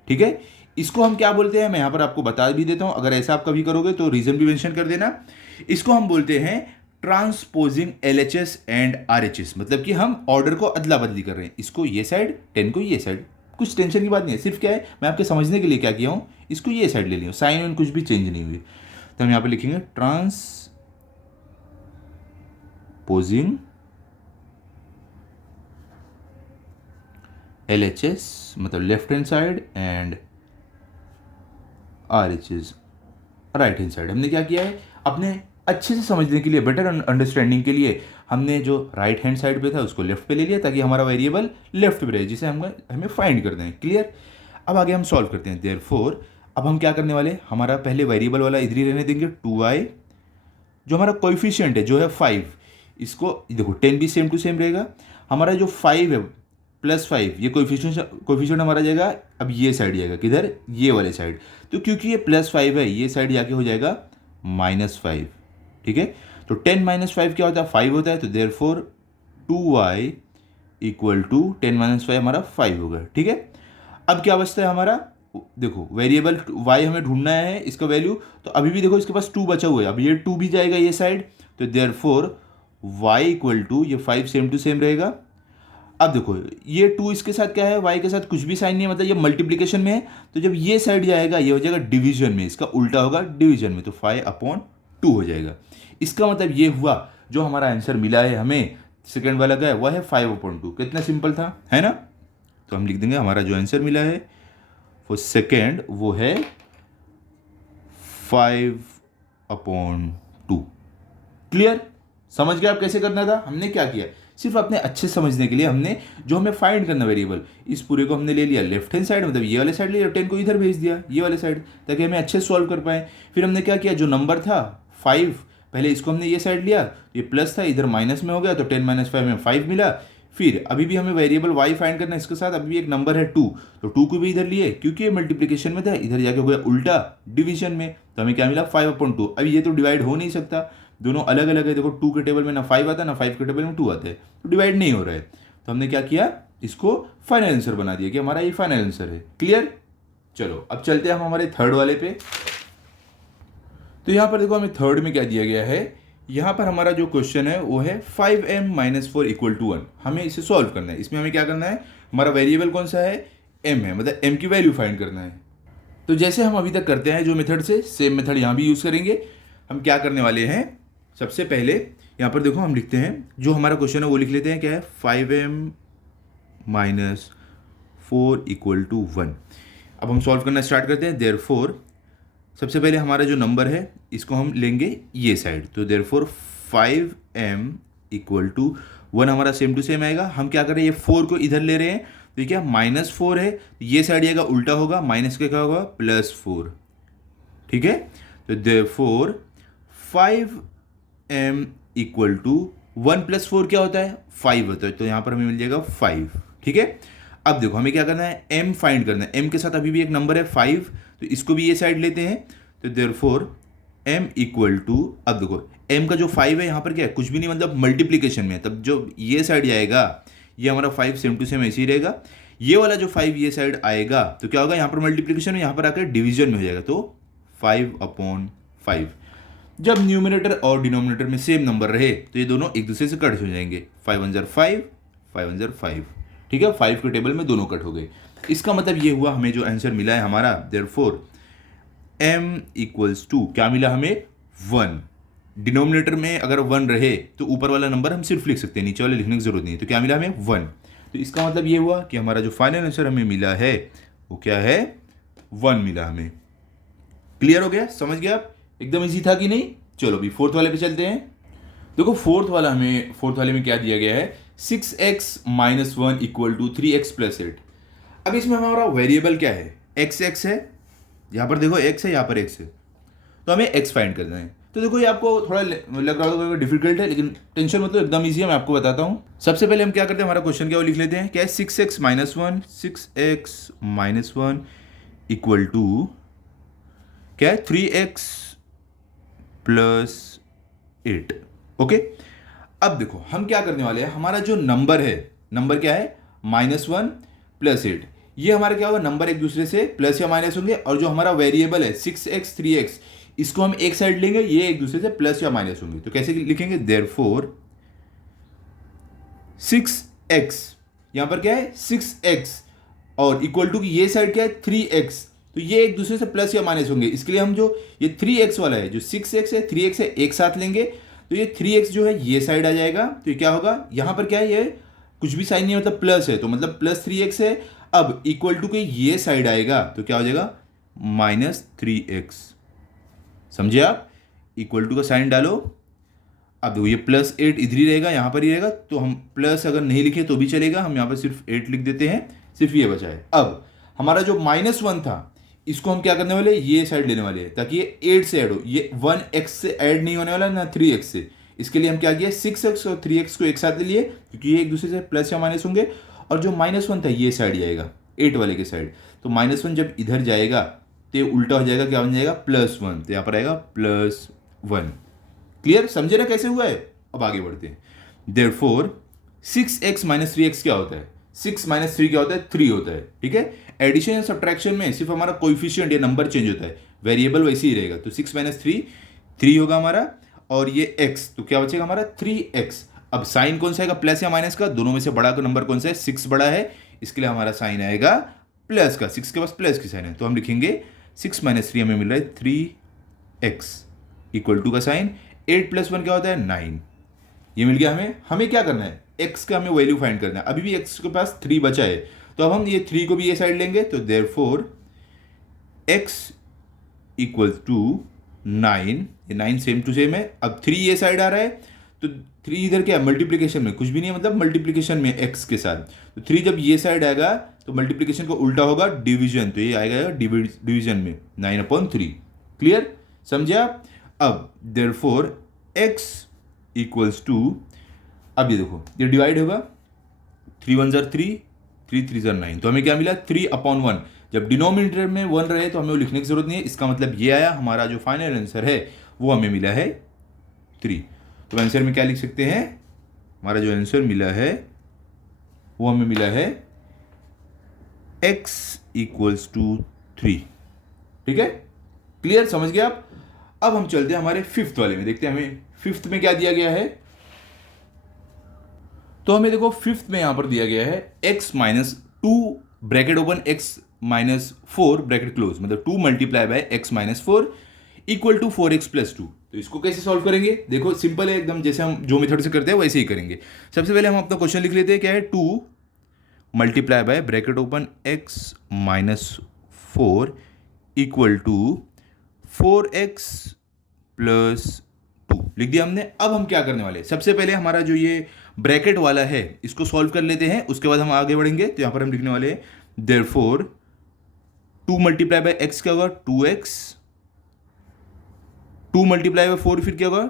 ठीक है। इसको हम क्या बोलते हैं, मैं यहाँ पर आपको बता भी देता हूँ, अगर ऐसा आप कभी करोगे तो रीजन भी मेंशन कर देना। इसको हम बोलते हैं ट्रांसपोजिंग LHS एंड RHS, मतलब कि हम ऑर्डर को अदला बदली कर रहे हैं, इसको ये साइड, 10 को ये साइड। कुछ टेंशन की बात नहीं है, सिर्फ क्या है, मैं आपके समझने के लिए क्या किया हूँ, इसको ये साइड ले लिया, साइन में कुछ भी चेंज नहीं हुई। तो हम यहाँ पे लिखेंगे ट्रांसपोजिंग LHS मतलब left hand side and RHS right hand side. हमने क्या किया है, अपने अच्छे से समझने के लिए, बेटर अंडरस्टैंडिंग के लिए, हमने जो राइट हैंड साइड पे था उसको लेफ्ट पे ले लिया, ताकि हमारा वेरिएबल लेफ्ट पे रहे, जिसे हमें फाइंड करना है। क्लियर। अब आगे हम सॉल्व करते हैं। देयरफॉर अब हम क्या करने वाले, हमारा पहले वेरिएबल वाला इधर ही रहने देंगे, 2y, जो हमारा कोएफिशिएंट है जो है 5, इसको देखो 10 भी सेम टू सेम रहेगा, हमारा जो 5 है +5, ये कोएफिशिएंट हमारा जाएगा, अब ये साइड जाएगा किधर, ये वाले साइड। तो क्योंकि ये +5 है, ये साइड जाके हो जाएगा -5, ठीक है। तो 10 - 5 क्या होता है, 5 होता है। तो देयरफॉर 2y = 10 - 5 हमारा 5 होगा, ठीक है। अब क्या बचता है हमारा, देखो वेरिएबल y हमें ढूंढना है, इसका वैल्यू, तो अभी भी देखो इसके पास 2 बचा हुआ है, अब ये 2 भी जाएगा ये साइड, तो देयरफॉर y = ये 5 सेम टू सेम रहेगा। अब देखो ये 2 इसके साथ क्या है, y के साथ कुछ भी साइन नहीं है, मतलब ये मल्टीप्लिकेशन में है, तो जब ये साइड जाएगा ये हो जाएगा डिवीजन में, इसका उल्टा होगा डिवीजन में, तो 5/2 हो जाएगा। इसका मतलब ये हुआ, जो हमारा आंसर मिला है हमें सेकंड वाला का है, वह है 5/2। कितना सिंपल था, है ना। तो हम लिख देंगे हमारा जो आंसर मिला है वो सेकंड, वो है 5/2। क्लियर। समझ गए आप कैसे करना था। हमने क्या किया, सिर्फ अपने अच्छे समझने के लिए हमने जो हमें फाइंड करना वेरिएबल, इस पूरे को हमने ले लिया लेफ्ट हैंड साइड, मतलब ये वाले साइड ले लिया, 10 को इधर भेज दिया ये वाले साइड, ताकि हमें अच्छे सॉल्व कर पाए। फिर हमने क्या किया, जो नंबर था 5, पहले इसको हमने ये साइड लिया, ये प्लस था, इधर माइनस में हो गया, तो 10 - 5 में 5 मिला। फिर अभी भी हमें वेरिएबल y फाइंड करना है, इसके साथ अभी भी एक नंबर है 2, तो 2 को भी इधर लिए क्योंकि ये मल्टीप्लिकेशन में था, इधर जाके हो गया उल्टा डिवीजन में, तो हमें क्या मिला 5/2। अभी ये तो डिवाइड हो नहीं सकता, दोनों अलग अलग है। देखो 2 के टेबल में ना 5 आता, ना 5 के टेबल में 2 आता है, तो डिवाइड नहीं हो रहा है। तो हमने क्या किया, इसको फाइनल आंसर बना दिया कि हमारा ये फाइनल आंसर है। क्लियर। चलो अब चलते हैं हम हमारे थर्ड वाले पे। तो यहाँ पर देखो हमें थर्ड में क्या दिया गया है, यहाँ पर हमारा जो क्वेश्चन है वो है 5m - 4 = 1। हमें इसे सॉल्व करना है। इसमें हमें क्या करना है, हमारा वेरिएबल कौन सा है, m है, मतलब m की वैल्यू फाइंड करना है। तो जैसे हम अभी तक करते हैं जो मेथड से, सेम मेथड यहाँ भी यूज़ करेंगे। हम क्या करने वाले हैं, सबसे पहले यहाँ पर देखो हम लिखते हैं, जो हमारा क्वेश्चन है वो लिख लेते हैं, क्या है 5m - 4 = 1। अब हम सॉल्व करना स्टार्ट करते हैं। देयरफॉर सबसे पहले हमारा जो नंबर है इसको हम लेंगे ये साइड, तो देयरफॉर 5m = 1 हमारा सेम टू सेम आएगा। हम क्या कर रहे हैं, ये 4 को इधर ले रहे हैं, तो ये क्या -4 है, तो ये साइड आएगा उल्टा होगा, माइनस का क्या होगा +4। ठीक है, तो देयरफॉर 5m = 1 + 4 क्या होता है, 5 होता है, तो यहाँ पर हमें मिल जाएगा 5। ठीक है, अब देखो हमें क्या करना है, m फाइंड करना है। m के साथ अभी भी एक नंबर है 5, तो इसको भी ये साइड लेते हैं, तो देयरफॉर m = अब देखो m का जो 5 है यहाँ पर क्या है, कुछ भी नहीं, मतलब मल्टीप्लिकेशन में है, तब जो ये साइड जाएगा ये हमारा 5 सेम टू सेम ऐसे ही रहेगा। ये वाला जो 5 ये साइड आएगा तो क्या होगा, यहाँ पर मल्टीप्लिकेशन में, यहाँ पर आकर डिवीजन में हो जाएगा, तो 5/5। जब न्यूमिनेटर और डिनोमिनेटर में सेम नंबर रहे तो ये दोनों एक दूसरे से कट हो जाएंगे, 5 1 5, 5 1 5। ठीक है, 5 के टेबल में दोनों कट हो गए। इसका मतलब ये हुआ, हमें जो आंसर मिला है हमारा, देयरफॉर m = क्या मिला हमें, 1। डिनोमिनेटर में अगर 1 रहे तो ऊपर वाला नंबर हम सिर्फ लिख सकते हैं, नीचे वाले लिखने की जरूरत नहीं, तो क्या मिला हमें 1। तो इसका मतलब ये हुआ कि हमारा जो फाइनल आंसर हमें मिला है वो क्या है, 1 मिला हमें। क्लियर हो गया, समझ गया आप, एकदम इजी था कि नहीं। चलो अभी फोर्थ वाले पे चलते हैं। देखो फोर्थ वाले में क्या दिया गया है, 6x - 1 = 3x + 8। अब इसमें हमारा वेरिएबल क्या है, x है, यहाँ पर देखो x है, यहाँ पर x है, तो हमें x फाइंड करना है। तो देखो ये आपको थोड़ा लग रहा होगा डिफिकल्ट है, लेकिन टेंशन मतलब एकदम ईजी है, मैं आपको बताता हूँ। सबसे पहले हम क्या करते हैं, हमारा क्वेश्चन क्या वो लिख लेते हैं, क्या है 6x - 1 = क्या है 3x + 8। ओके, अब देखो हम क्या करने वाले हैं, हमारा जो नंबर है, नंबर क्या है -1 + 8, ये हमारा क्या होगा, नंबर एक दूसरे से प्लस या माइनस होंगे, और जो हमारा वेरिएबल है 6x 3x, इसको हम एक साइड लेंगे, ये एक दूसरे से प्लस या माइनस होंगे। तो कैसे लिखेंगे, देयरफॉर 6x, यहां पर क्या है 6x, और इक्वल टू की ये साइड क्या है 3x, तो ये एक दूसरे से प्लस या माइनस होंगे। इसके लिए हम जो ये 3x वाला है, जो 6x है 3x है, एक साथ लेंगे, तो ये 3x जो है ये साइड आ जाएगा, तो ये क्या होगा, यहां पर क्या है, ये कुछ भी साइन नहीं, मतलब प्लस है, तो मतलब +3x है। अब इक्वल टू के ये साइड आएगा तो क्या हो जाएगा -3x। समझे आप, इक्वल टू का साइन डालो। अब देखो ये +8 इधर ही रहेगा, यहाँ पर ही रहेगा, तो हम प्लस अगर नहीं लिखे तो भी चलेगा, हम यहाँ पर सिर्फ 8 लिख देते हैं, सिर्फ ये बचा है। अब हमारा जो -1 था इसको हम क्या करने वाले, ये साइड लेने वाले हैं, ताकि ये 8 से ऐड हो, ये 1x से ऐड नहीं होने वाला ना 3x से। इसके लिए हम क्या किया, 6x और 3x को एक साथ ले लिए, क्योंकि ये एक दूसरे से प्लस या माइनस होंगे, और जो -1 था ये साइड जाएगा 8 वाले के साइड, तो -1 जब इधर जाएगा तो ये उल्टा हो जाएगा, क्या बन जाएगा +1, तो यहाँ पर आएगा +1। क्लियर, समझे ना कैसे हुआ है। अब आगे बढ़ते हैं। देयरफॉर 6x - 3x क्या होता है, 6 - 3 क्या होता है, 3 होता है। ठीक है, एडिशन या सब्ट्रैक्शन में सिर्फ हमारा कोएफिशिएंट या नंबर चेंज होता है, वेरिएबल वैसे ही रहेगा, तो 6 - 3 3 होगा हमारा, और ये x, तो क्या बचेगा हमारा 3x। अब साइन कौन सा आएगा, प्लस या माइनस का, दोनों में से बड़ा का नंबर कौन सा है, 6 बड़ा है, इसके लिए हमारा साइन आएगा प्लस का, 6 के पास प्लस की साइन है, तो हम लिखेंगे 6 - 3 हमें मिल रहा है 3x इक्वल टू का साइन, 8 + 1 क्या होता है 9। ये मिल गया हमें क्या करना है, x का हमें वैल्यू फाइंड करना है। अभी भी x के पास 3 बचा है, तो अब हम ये 3 को भी ये साइड लेंगे, तो देयरफॉर x = 9, ये 9 सेम टू सेम है। अब 3 ये साइड आ रहा है, तो 3 इधर क्या है, मल्टीप्लिकेशन में, कुछ भी नहीं है, मतलब मल्टीप्लिकेशन में x के साथ, तो 3 जब ये साइड आएगा तो मल्टीप्लिकेशन को उल्टा होगा डिवीजन, तो ये आएगा डिवीजन में 9/3। क्लियर, समझे आप। अब देयरफॉर x = अब ये देखो ये डिवाइड होगा, 3 1 जार 3, 3 3 जार 9, तो हमें क्या मिला 3/1। जब डिनोमिनेटर में 1 रहे तो हमें वो लिखने की जरूरत नहीं है, इसका मतलब ये आया हमारा जो फाइनल आंसर है वो हमें मिला है 3। तो आंसर में क्या लिख सकते हैं, हमारा जो आंसर मिला है वो हमें मिला है x = 3। ठीक है, क्लियर, समझ गए आप। अब हम चलते हैं हमारे फिफ्थ वाले में, देखते हैं हमें फिफ्थ में क्या दिया गया है। तो हमें देखो फिफ्थ में यहां पर दिया गया है x - 2 bracket open x - 4 bracket close, मतलब 2 × x - 4 = 4x + 2। तो इसको कैसे सॉल्व करेंगे, देखो सिंपल है एकदम, जैसे हम जो मेथड से करते हैं वैसे ही करेंगे। सबसे पहले हम अपना क्वेश्चन लिख लेते हैं, क्या है 2 × ब्रैकेट ओपन x - 4 = 4x + 2 लिख दिया हमने। अब हम क्या करने वाले हैं, सबसे पहले हमारा जो ये ब्रैकेट वाला है इसको सॉल्व कर लेते हैं, उसके बाद हम आगे बढ़ेंगे। तो यहां पर हम लिखने वाले हैं देयरफॉर 2 × x क्या होगा 2x, 2 × 4 फिर क्या होगा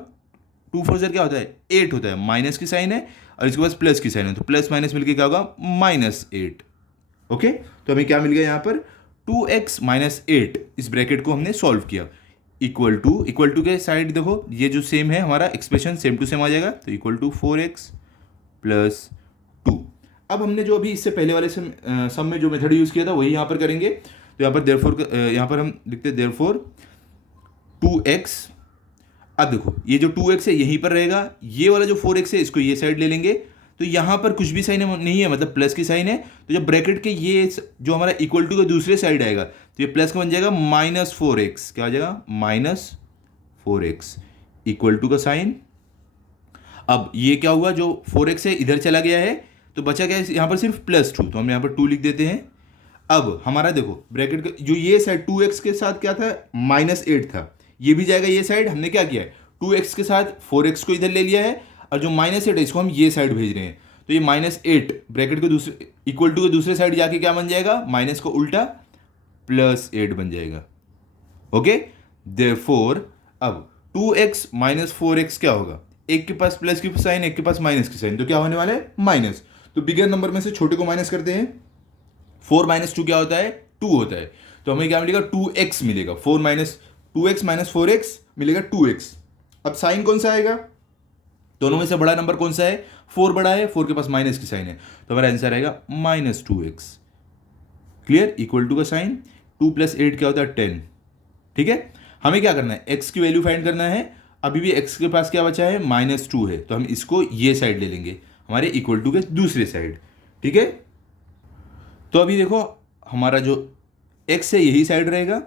2 4 क्या होता है 8 होता है, माइनस की साइन है और इसके पास प्लस की साइन है, तो प्लस माइनस मिलकर क्या होगा -8। ओके, तो हमें क्या मिल गया यहां पर 2x - 8, इस ब्रैकेट को हमने सॉल्व किया। इक्वल टू के साइड देखो ये जो सेम है हमारा एक्सप्रेशन सेम टू सेम आ जाएगा, तो = 4x + 2। अब हमने जो अभी इससे पहले वाले सम में जो मेथड यूज किया था वही यहाँ पर करेंगे। तो यहाँ पर देयरफॉर, यहाँ पर हम लिखते हैं देयरफॉर 2x। अब देखो ये जो 2x है यहीं पर रहेगा, ये वाला जो 4x है इसको ये साइड ले लेंगे, तो यहाँ पर कुछ भी साइन नहीं है, मतलब प्लस की साइन है। तो जब ब्रैकेट के ये जो हमारा इक्वल टू के दूसरे साइड आएगा तो ये प्लस का बन जाएगा -4x, क्या हो जाएगा -4x इक्वल टू का साइन। अब ये क्या हुआ, जो 4x है इधर चला गया है तो बचा क्या है यहाँ पर सिर्फ +2, तो हम यहाँ पर 2 लिख देते हैं। अब हमारा देखो ब्रैकेट का जो ये साइड 2x के साथ क्या था -8 था, ये भी जाएगा ये साइड। हमने क्या किया है 2x के साथ 4x को इधर ले लिया है और जो -8 है इसको हम ये साइड भेज रहे हैं, तो ये -8 ब्रैकेट के दूसरे इक्वल टू के दूसरे साइड जाके क्या बन जाएगा, माइनस को उल्टा +8 बन जाएगा। ओके, देयरफॉर अब 2x - 4x क्या होगा, एक के पास प्लस की साइन एक के पास माइनस की साइन, तो क्या होने वाला है माइनस। तो बिगर नंबर में से छोटे को माइनस करते हैं, 4 - 2 क्या होता है 2 होता है, तो हमें क्या मिलेगा 2x मिलेगा, 2x - 4x मिलेगा 2x। अब साइन कौन सा आएगा, दोनों में से बड़ा नंबर कौन सा है, 4 बड़ा है, 4 के पास माइनस की साइन है, तो हमारा आंसर आएगा -2x। क्लियर, इक्वल टू का साइन 2 + 8 क्या होता है 10। ठीक है, हमें क्या करना है x की वैल्यू फाइंड करना है। अभी भी x के पास क्या बचा है -2 है, तो हम इसको ये साइड ले लेंगे हमारे इक्वल टू के दूसरे साइड। ठीक है, तो अभी देखो हमारा जो x है यही साइड रहेगा,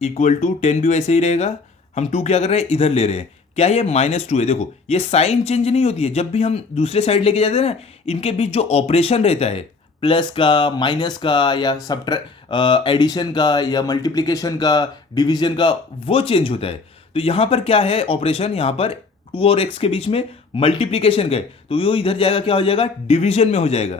इक्वल टू 10 भी वैसे ही रहेगा। हम 2 क्या कर रहे हैं इधर ले रहे हैं, क्या ये -2 है। देखो ये साइन चेंज नहीं होती है, जब भी हम दूसरे साइड लेके जाते हैं ना, इनके बीच जो ऑपरेशन रहता है प्लस का माइनस का या एडिशन का या मल्टीप्लिकेशन का डिवीजन का, वो चेंज होता है। तो यहाँ पर क्या है ऑपरेशन, यहाँ पर 2 और x के बीच में मल्टीप्लिकेशन का है, तो वो इधर जाएगा क्या हो जाएगा डिवीजन में हो जाएगा।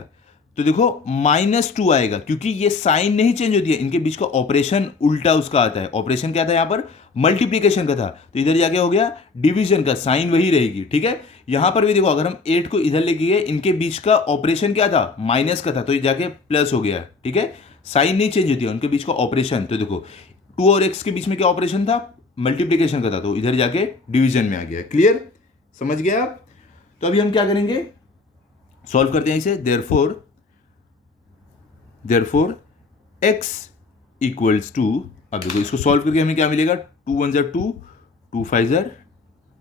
तो देखो -2 आएगा, क्योंकि ये साइन नहीं चेंज होती है, इनके बीच का ऑपरेशन उल्टा उसका आता है। ऑपरेशन क्या था यहाँ पर मल्टीप्लिकेशन का था, तो इधर जाके हो गया डिवीजन का, साइन वही रहेगी। ठीक है, यहां पर भी देखो अगर हम 8 को इधर लेके गए, इनके बीच का ऑपरेशन क्या था माइनस का था, तो ये जाके प्लस हो गया। ठीक है, साइन नहीं चेंज होती है, उनके बीच का ऑपरेशन। तो देखो 2 और x के बीच में क्या ऑपरेशन था मल्टीप्लिकेशन का था, तो इधर जाके डिवीजन में आ गया। क्लियर, समझ गए आप। तो अभी हम क्या करेंगे, सॉल्व करते हैं इसे। देयरफॉर x इक्वल्स टू, अब देखो इसको सॉल्व करके हमें क्या मिलेगा 2 1 = 2, 2 5 =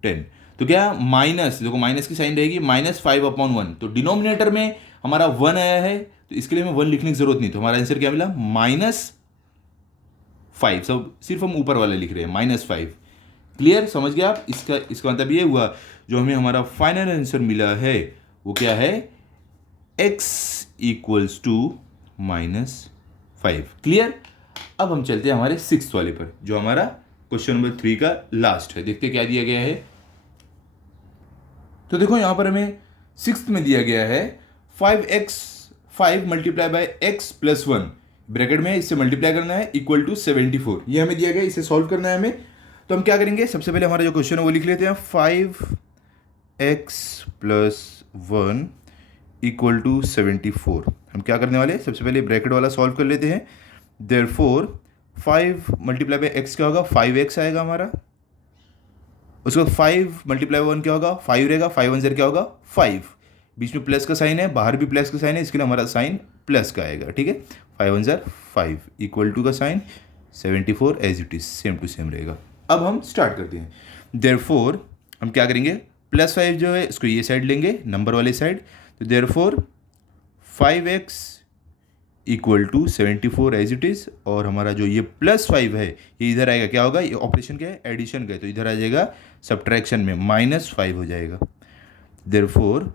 10, तो क्या माइनस, देखो माइनस की साइन रहेगी -5/1, तो डिनोमिनेटर में हमारा 1 आया है, तो इसके लिए हमें 1 लिखने की जरूरत नहीं, तो हमारा आंसर क्या मिला -5। सब सिर्फ हम ऊपर वाला लिख रहे हैं -5। क्लियर, समझ गए आप। इसका मतलब ये हुआ जो हमें हमारा फाइनल आंसर मिला है वो क्या है x इक्वल्स टू -5। क्लियर, अब हम चलते हैं हमारे 6th वाले पर, जो हमारा क्वेश्चन नंबर 3 का लास्ट है। देखते क्या दिया गया है। तो देखो यहां पर हमें 6th में दिया गया है 5 × x + 1 ब्रैकेट में इससे मल्टीप्लाई करना है इक्वल टू 74, ये हमें दिया गया, इसे सॉल्व करना है हमें। तो हम क्या करेंगे, सबसे पहले हमारा जो क्वेश्चन है वो लिख लेते हैं 5x + 1 इक्वल टू 74। हम क्या करने वाले हैं, सबसे पहले ब्रैकेट वाला सॉल्व कर लेते हैं। देयरफॉर 5 मल्टीप्लाई बाई एक्स क्या होगा, 5x आएगा हमारा। उसके बाद 5 मल्टीप्लाई बाई 1 क्या होगा, 5 रहेगा। 5 1 क्या होगा, 5। बीच में प्लस का साइन है, बाहर भी प्लस का साइन है, इसके लिए हमारा साइन प्लस का आएगा। ठीक है, 5 1 5 इक्वल टू का sign 74 as it is, same to same रहेगा। अब हम स्टार्ट करते हैं। देयरफॉर हम क्या करेंगे, +5 जो है इसको ये साइड लेंगे, नंबर वाले साइड। तो therefore 5x equal to 74 as it is, और हमारा जो ये +5 है ये इधर आएगा, क्या होगा, ये ऑपरेशन क्या है, एडिशन का है, तो इधर आ जाएगा सब्ट्रैक्शन में, -5 हो जाएगा। देयरफॉर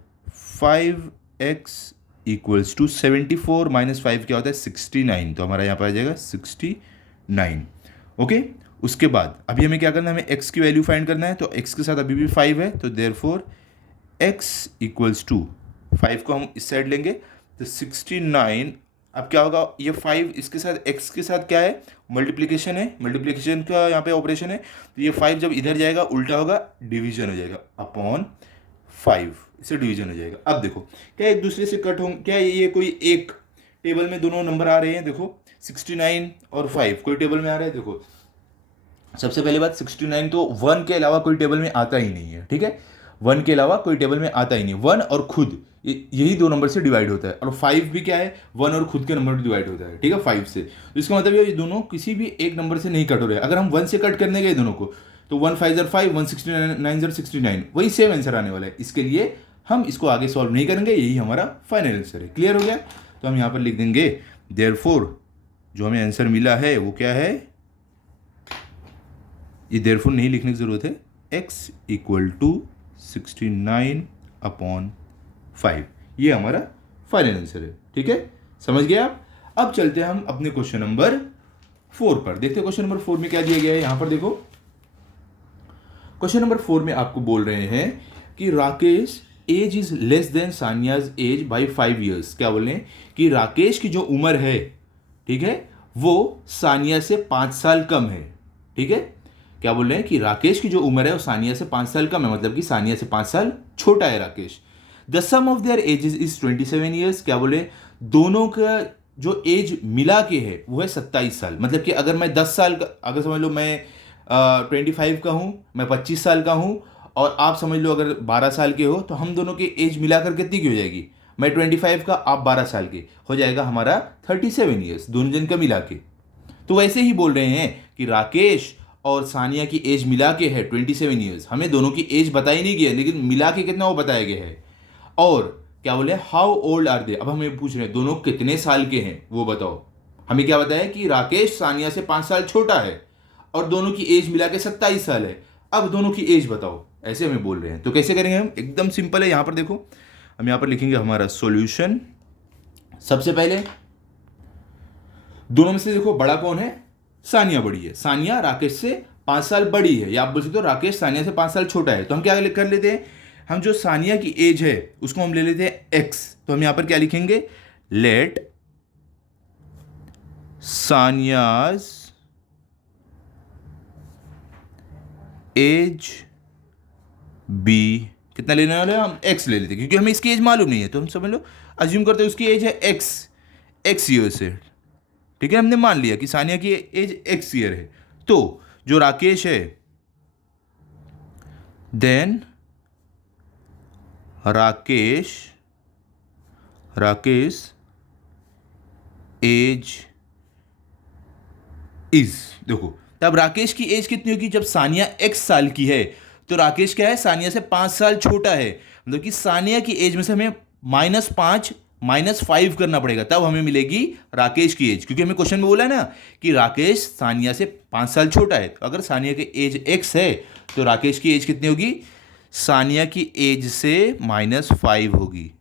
5x इक्वल्स टू 74 -5 क्या होता है, 69, तो हमारा यहाँ पर आ जाएगा 69। ओके, उसके बाद अभी हमें क्या करना है, हमें x की वैल्यू फाइंड करना है, तो x के साथ अभी भी 5 है, तो देयरफॉर x इक्वल्स टू 5 को हम इस साइड लेंगे, तो 69। अब क्या होगा, ये 5 इसके साथ x के साथ क्या है, मल्टीप्लिकेशन है, मल्टीप्लिकेशन का यहाँ पे ऑपरेशन है, तो ये 5 जब इधर जाएगा उल्टा होगा, डिवीजन हो जाएगा, अपॉन 5 इससे डिवीजन हो जाएगा। अब देखो क्या एक दूसरे से कट होंगे, क्या ये कोई एक टेबल में दोनों नंबर आ रहे हैं, देखो 69 और 5 कोई टेबल में आ रहा है। देखो सबसे पहली बात, 69 तो 1 के अलावा कोई टेबल में आता ही नहीं है। ठीक है, 1 के अलावा कोई टेबल में आता ही नहीं, 1 और खुद यही दो नंबर से डिवाइड होता है, और 5 भी क्या है, 1 और खुद के नंबर से डिवाइड होता है। ठीक है, 5 से, तो इसका मतलब ये दोनों किसी भी एक नंबर से नहीं कट हो रहे। अगर हम 1 से कट करने गए दोनों को, तो 1 5 5, 169 69, वही सेम आंसर आने वाला है। इसके लिए हम इसको आगे सॉल्व नहीं करेंगे, यही हमारा फाइनल आंसर है। क्लियर हो गया, तो हम यहाँ पर लिख देंगे देयरफॉर जो हमें आंसर मिला है वो क्या है, ये देयरफॉर नहीं लिखने की ज़रूरत है, x इक्वल टू 69/5, ये हमारा फाइनल आंसर है। ठीक है, समझ गए आप। अब चलते हैं हम अपने क्वेश्चन नंबर 4 पर, देखते हैं क्वेश्चन नंबर 4 में क्या दिया गया है। यहाँ पर देखो क्वेश्चन नंबर 4 में आपको बोल रहे हैं कि Rakesh age is less than Saniya's age by 5 years. क्या बोल रहे हैं कि राकेश की जो उम्र है, ठीक है, वो सानिया से 5 साल कम है। ठीक है, क्या बोल रहे हैं कि राकेश की जो उम्र है वो सानिया से 5 साल कम है, मतलब कि सानिया से 5 साल छोटा है Rakesh. The sum of their ages is 27 years. क्या बोले, दोनों का जो एज मिला के है वो है 27 साल। मतलब कि अगर मैं 10 साल का, अगर समझ लो मैं 25 का हूँ, मैं 25 साल का हूँ, और आप समझ लो अगर 12 साल के हो, तो हम दोनों की एज मिलाकर कितनी की हो जाएगी, मैं 25 का, आप 12 साल के, हो जाएगा हमारा 37 ईयर्स दोनों जन का मिला के। तो वैसे ही बोल रहे हैं कि राकेश और सानिया की एज मिला के है 27 ईयर्स। हमें दोनों की एज बताई नहीं गई, लेकिन मिला के कितना वो बताया गया है। और क्या बोले, हाउ ओल्ड आर दे, अब हमें पूछ रहे हैं दोनों कितने साल के हैं वो बताओ। हमें क्या बताया कि राकेश सानिया से 5 साल छोटा है, और दोनों की एज मिला के 27 साल है। अब दोनों की एज बताओ, ऐसे हमें बोल रहे हैं। तो कैसे करेंगे हम, एकदम सिंपल है। यहां पर देखो, हम यहां पर लिखेंगे हमारा सॉल्यूशन। सबसे पहले दोनों में से देखो बड़ा कौन है, सानिया बड़ी है। सानिया राकेश से 5 साल बड़ी है, या आप बोल सकते हो राकेश सानिया से 5 साल छोटा है। तो हम क्या कर लेते हैं, हम जो सानिया की एज है उसको हम ले लेते हैं x। तो हम यहां पर क्या लिखेंगे, लेट सानियाज एज बी, कितना लेने वाले हैं हम, x ले लेते हैं, क्योंकि हमें इसकी एज मालूम नहीं है, तो हम समझ लो अज्यूम करते हैं उसकी एज है x ईयर से। ठीक है, हमने मान लिया कि सानिया की एज x ईयर है। तो जो राकेश है, देन राकेश एज इज, देखो तब राकेश की एज कितनी होगी, जब सानिया x साल की है, तो राकेश क्या है, सानिया से 5 साल छोटा है। मतलब कि सानिया की एज में से हमें -5 -5 करना पड़ेगा, तब हमें मिलेगी राकेश की एज। क्योंकि हमें क्वेश्चन में बोला है ना कि राकेश सानिया से 5 साल छोटा है, तो अगर सानिया की एज x है तो राकेश की एज कितनी होगी, सानिया की एज से -5 होगी।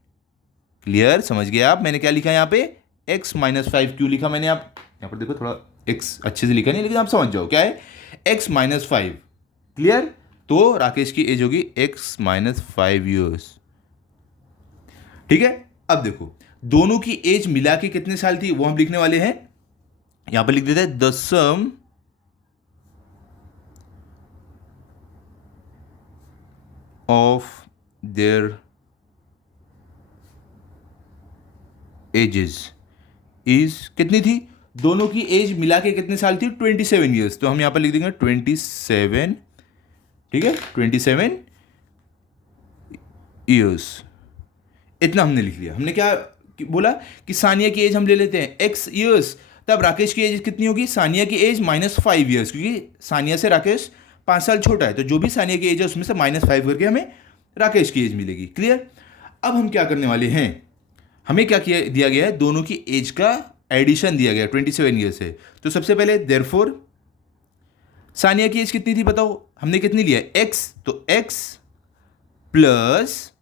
क्लियर, समझ गए आप। मैंने क्या लिखा यहाँ पे, x -5 क्यों लिखा मैंने, आप यहाँ पर देखो, थोड़ा x अच्छे से लिखा नहीं, लेकिन आप समझ जाओ क्या है, x -5। क्लियर, तो राकेश की एज होगी x -5 ईयर्स। ठीक है, अब देखो दोनों की एज मिला के कितने साल थी वो हम लिखने वाले हैं। यहां पर लिख देते हैं the sum of their ages is कितनी थी, दोनों की एज मिला के कितने साल थी, 27 ईयर्स। तो हम यहाँ पर लिख देंगे 27, ठीक है, 27 ईयर्स। इतना हमने लिख लिया। हमने क्या बोला कि सानिया की एज हम ले लेते हैं x ईयर्स, तब राकेश की एज कितनी होगी, सानिया की एज -5 ईयर्स, क्योंकि सानिया से राकेश 5 साल छोटा है, तो जो भी सानिया की एज है उसमें से -5 करके हमें राकेश की एज मिलेगी। क्लियर। अब हम क्या करने वाले हैं, हमें क्या किया दिया गया है, दोनों की एज का एडिशन दिया गया 27 ईयर्स से। तो सबसे पहले देयरफॉर सानिया की एज कितनी थी बताओ, हमने कितनी लिया x, तो x प्लस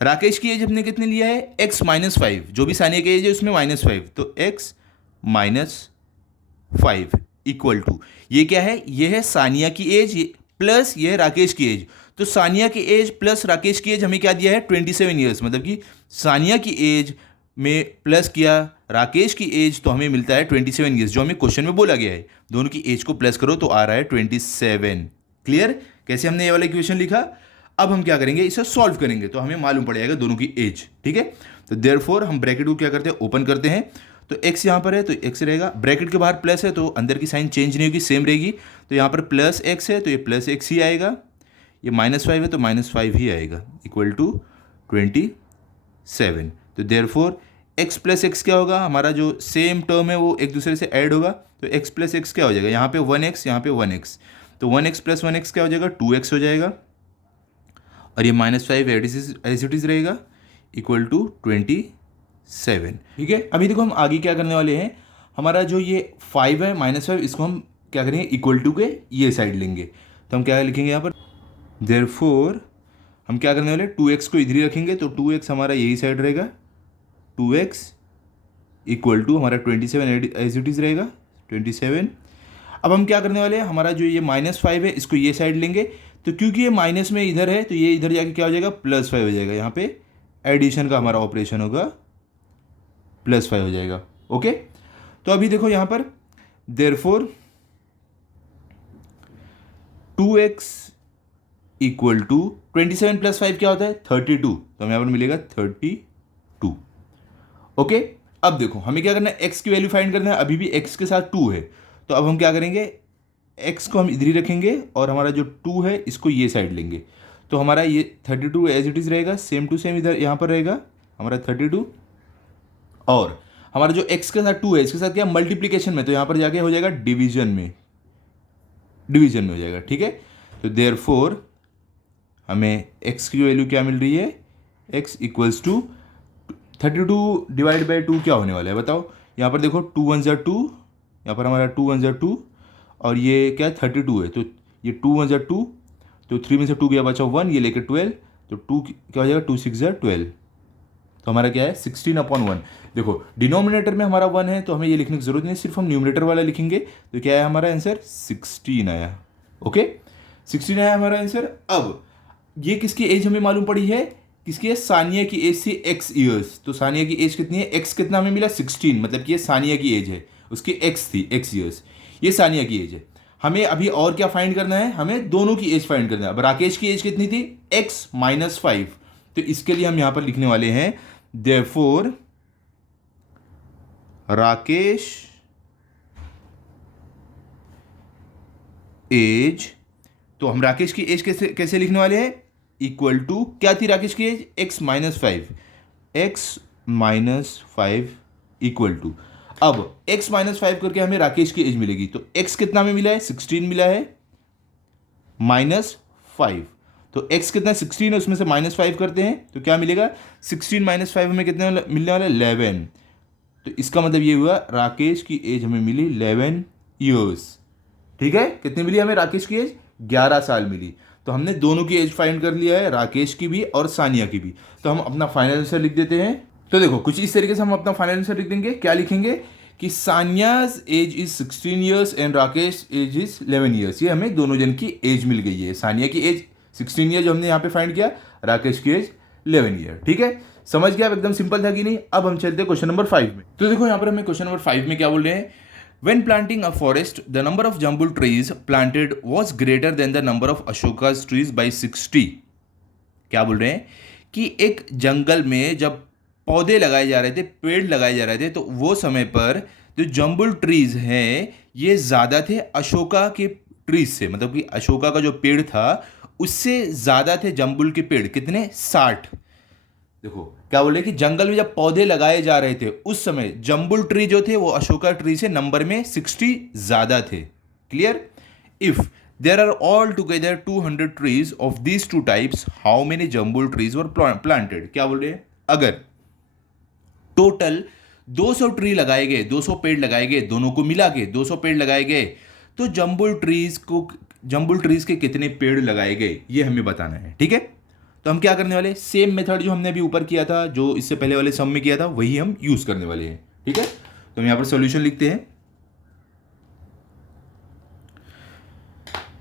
राकेश की एज हमने कितने लिया है, x -5, जो भी सानिया की एज है उसमें -5, तो x -5 इक्वल टू, ये क्या है, ये है सानिया की एज प्लस ये है राकेश की एज। तो सानिया की एज प्लस राकेश की एज हमें क्या दिया है, 27 ईयर्स, मतलब कि सानिया की एज में प्लस किया राकेश की एज तो हमें मिलता है 27 ईयर्स, जो हमें क्वेश्चन में बोला गया है। दोनों की एज को प्लस करो तो आ रहा है 27। क्लियर। कैसे हमने ये वाला इक्वेशन लिखा। अब हम क्या करेंगे, इसे सॉल्व करेंगे तो हमें मालूम पड़ जाएगा दोनों की एज। ठीक है, तो देयरफॉर हम ब्रैकेट को क्या करते हैं, ओपन करते हैं। तो x यहाँ पर है तो x रहेगा, ब्रैकेट के बाहर प्लस है तो अंदर की साइन चेंज नहीं होगी, सेम रहेगी। तो यहाँ पर प्लस x है तो ये प्लस x ही आएगा, ये -5 है तो -5 ही आएगा, इक्वल टू 27। तो देयरफॉर x प्लस एक्स क्या होगा, हमारा जो सेम टर्म है वो एक दूसरे से ऐड होगा, तो x प्लस एक्स क्या हो जाएगा, यहाँ पे 1x, यहाँ पे 1x, तो 1x प्लस 1x क्या हो जाएगा, 2x हो जाएगा, और ये -5 एज इट इज रहेगा, इक्वल टू 27। ठीक है। अभी देखो हम आगे क्या करने वाले हैं, हमारा जो ये 5 है -5, इसको हम क्या करेंगे, इक्वल टू के ये साइड लेंगे। तो हम क्या लिखेंगे यहाँ पर, देयरफॉर हम क्या करने वाले, 2x को इधर ही रखेंगे, तो 2x हमारा यही साइड रहेगा, 2x इक्वल टू हमारा 27 एज इट इज रहेगा, 27। अब हम क्या करने वाले हैं, हमारा जो ये -5 है इसको ये साइड लेंगे, तो क्योंकि ये माइनस में इधर है तो ये इधर जाके क्या हो जाएगा, +5 हो जाएगा, यहाँ पे एडिशन का हमारा ऑपरेशन होगा, +5 हो जाएगा। ओके। तो अभी देखो यहाँ पर देयरफॉर 2x इक्वल टू 27 + 5 क्या होता है, 32, तो हमें यहाँ पर मिलेगा 32। ओके। अब देखो हमें क्या करना है, x की वैल्यू फाइंड करना है, अभी भी x के साथ 2 है, तो अब हम क्या करेंगे, x को हम इधर ही रखेंगे और हमारा जो 2 है इसको ये साइड लेंगे, तो हमारा ये 32 एज इट इज रहेगा, सेम टू सेम इधर यहाँ पर रहेगा हमारा 32, और हमारा जो x के साथ 2 है इसके साथ क्या मल्टीप्लीकेशन में, तो यहाँ पर जाके हो जाएगा डिवीजन में हो जाएगा। ठीक है। तो देयरफॉर हमें x की वैल्यू क्या मिल रही है, x equals to 32 divide by 2 क्या होने वाला है बताओ, यहाँ पर देखो 2 1 ज़ा 2, यहाँ पर हमारा 2 1 ज़ा 2, और ये क्या 32 है, तो ये 2 1 ज़ा 2, तो 3 में से 2 गया बचा 1, ये लेकर 12, तो 2 क्या हो जाएगा, 2 6 ज़ा 12, तो हमारा क्या है 16/1। देखो डिनोमिनेटर में हमारा 1 है तो हमें ये लिखने की जरूरत नहीं, सिर्फ हम न्यूमरेटर वाला लिखेंगे, तो क्या है हमारा आंसर 16 आया। ओके, 16 आया हमारा आंसर। अब ये किसकी एज हमें मालूम पड़ी है, किसकी है, सानिया की एज थी x ईयर्स, तो सानिया की एज कितनी है, x कितना हमें मिला 16, मतलब कि ये सानिया की एज है, उसकी x थी x ईयर्स, ये सानिया की एज है। हमें अभी और क्या फाइंड करना है, हमें दोनों की एज फाइंड करना है। अब राकेश की एज कितनी थी, x -5, तो इसके लिए हम यहां पर लिखने वाले हैं देयरफॉर राकेश एज, तो हम राकेश की एज कैसे कैसे लिखने वाले हैं, इक्वल टू क्या थी राकेश की एज, x -5 इक्वल टू, अब x -5 करके हमें राकेश की एज मिलेगी, तो x कितना हमें मिला है, 16 मिला है, -5, तो x कितना 16 है उसमें से -5 करते हैं तो क्या मिलेगा, 16 - 5 हमें कितने मिलने वाला है, 11, तो इसका मतलब ये हुआ राकेश की एज हमें मिली 11 ईयर्स। ठीक है, कितनी मिली हमें राकेश की एज, 11 साल मिली। तो हमने दोनों की एज फाइंड कर लिया है, राकेश की भी और सानिया की भी। तो हम अपना फाइनल आंसर लिख देते हैं। तो देखो कुछ इस तरीके से हम अपना फाइनल आंसर लिख देंगे, क्या लिखेंगे कि Saniya's age is 16 years and Rakesh age is 11 years. ये हमें दोनों जन की एज मिल गई है, सानिया की एज 16 ईयर जो हमने यहाँ पे फाइंड किया, राकेश की एज 11 ईयर। ठीक है, समझ गया, एकदम सिंपल था कि नहीं। अब हम चलते हैं क्वेश्चन नंबर 5 में। तो देखो यहाँ पर हमें क्वेश्चन नंबर 5 में क्या बोल रहे हैं, When planting a forest, the number of jambul trees planted was greater than the number of Ashoka's trees by 60। क्या बोल रहे हैं कि एक जंगल में जब पौधे लगाए जा रहे थे, पेड़ लगाए जा रहे थे, तो वो समय पर जो जम्बुल ट्रीज हैं ये ज़्यादा थे अशोका के ट्रीज से, मतलब कि अशोका का जो पेड़ था उससे ज़्यादा थे जम्बुल के पेड़। कितने? 60। देखो क्या बोले कि जंगल में जब पौधे लगाए जा रहे थे उस समय जम्बुल ट्री जो थे वो अशोका ट्री से नंबर में 60 ज़्यादा थे। Clear? If there are all together 200 trees of these two types, how many jambul trees were planted? क्या बोल रहे हैं? अगर टोटल 200 ट्री लगाए गए, 200 पेड़ लगाए गए, दोनों को मिला के 200 पेड़ लगाए गए, तो जम्बुल ट्रीज के कितने पेड़ लगाए गए ये हमें बताना है। ठीक है, तो हम क्या करने वाले, सेम मेथड जो हमने अभी ऊपर किया था, जो इससे पहले वाले सम में किया था, वही हम यूज करने वाले हैं। ठीक है, तो हम यहां पर सॉल्यूशन लिखते हैं।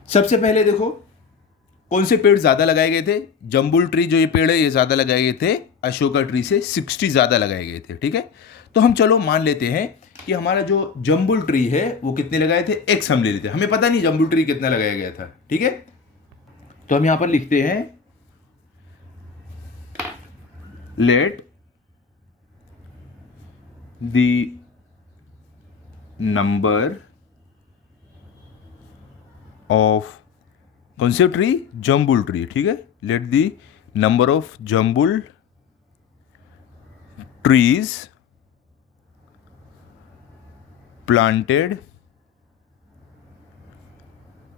सबसे पहले देखो कौन से पेड़ ज्यादा लगाए गए थे। जम्बुल ट्री जो ये पेड़ है ये ज्यादा लगाए गए थे, अशोका ट्री से 60 ज्यादा लगाए गए थे। ठीक है, तो हम चलो मान लेते हैं कि हमारा जो जम्बुल ट्री है वो कितने लगाए थे, एक्स हम ले लेते हैं, हमें पता नहीं जम्बुल ट्री कितना लगाया गया था। ठीक है, तो हम यहां पर लिखते हैं लेट द नंबर ऑफ कौन से ट्री, जम्बुल ट्री। ठीक है, let the number of jambul trees planted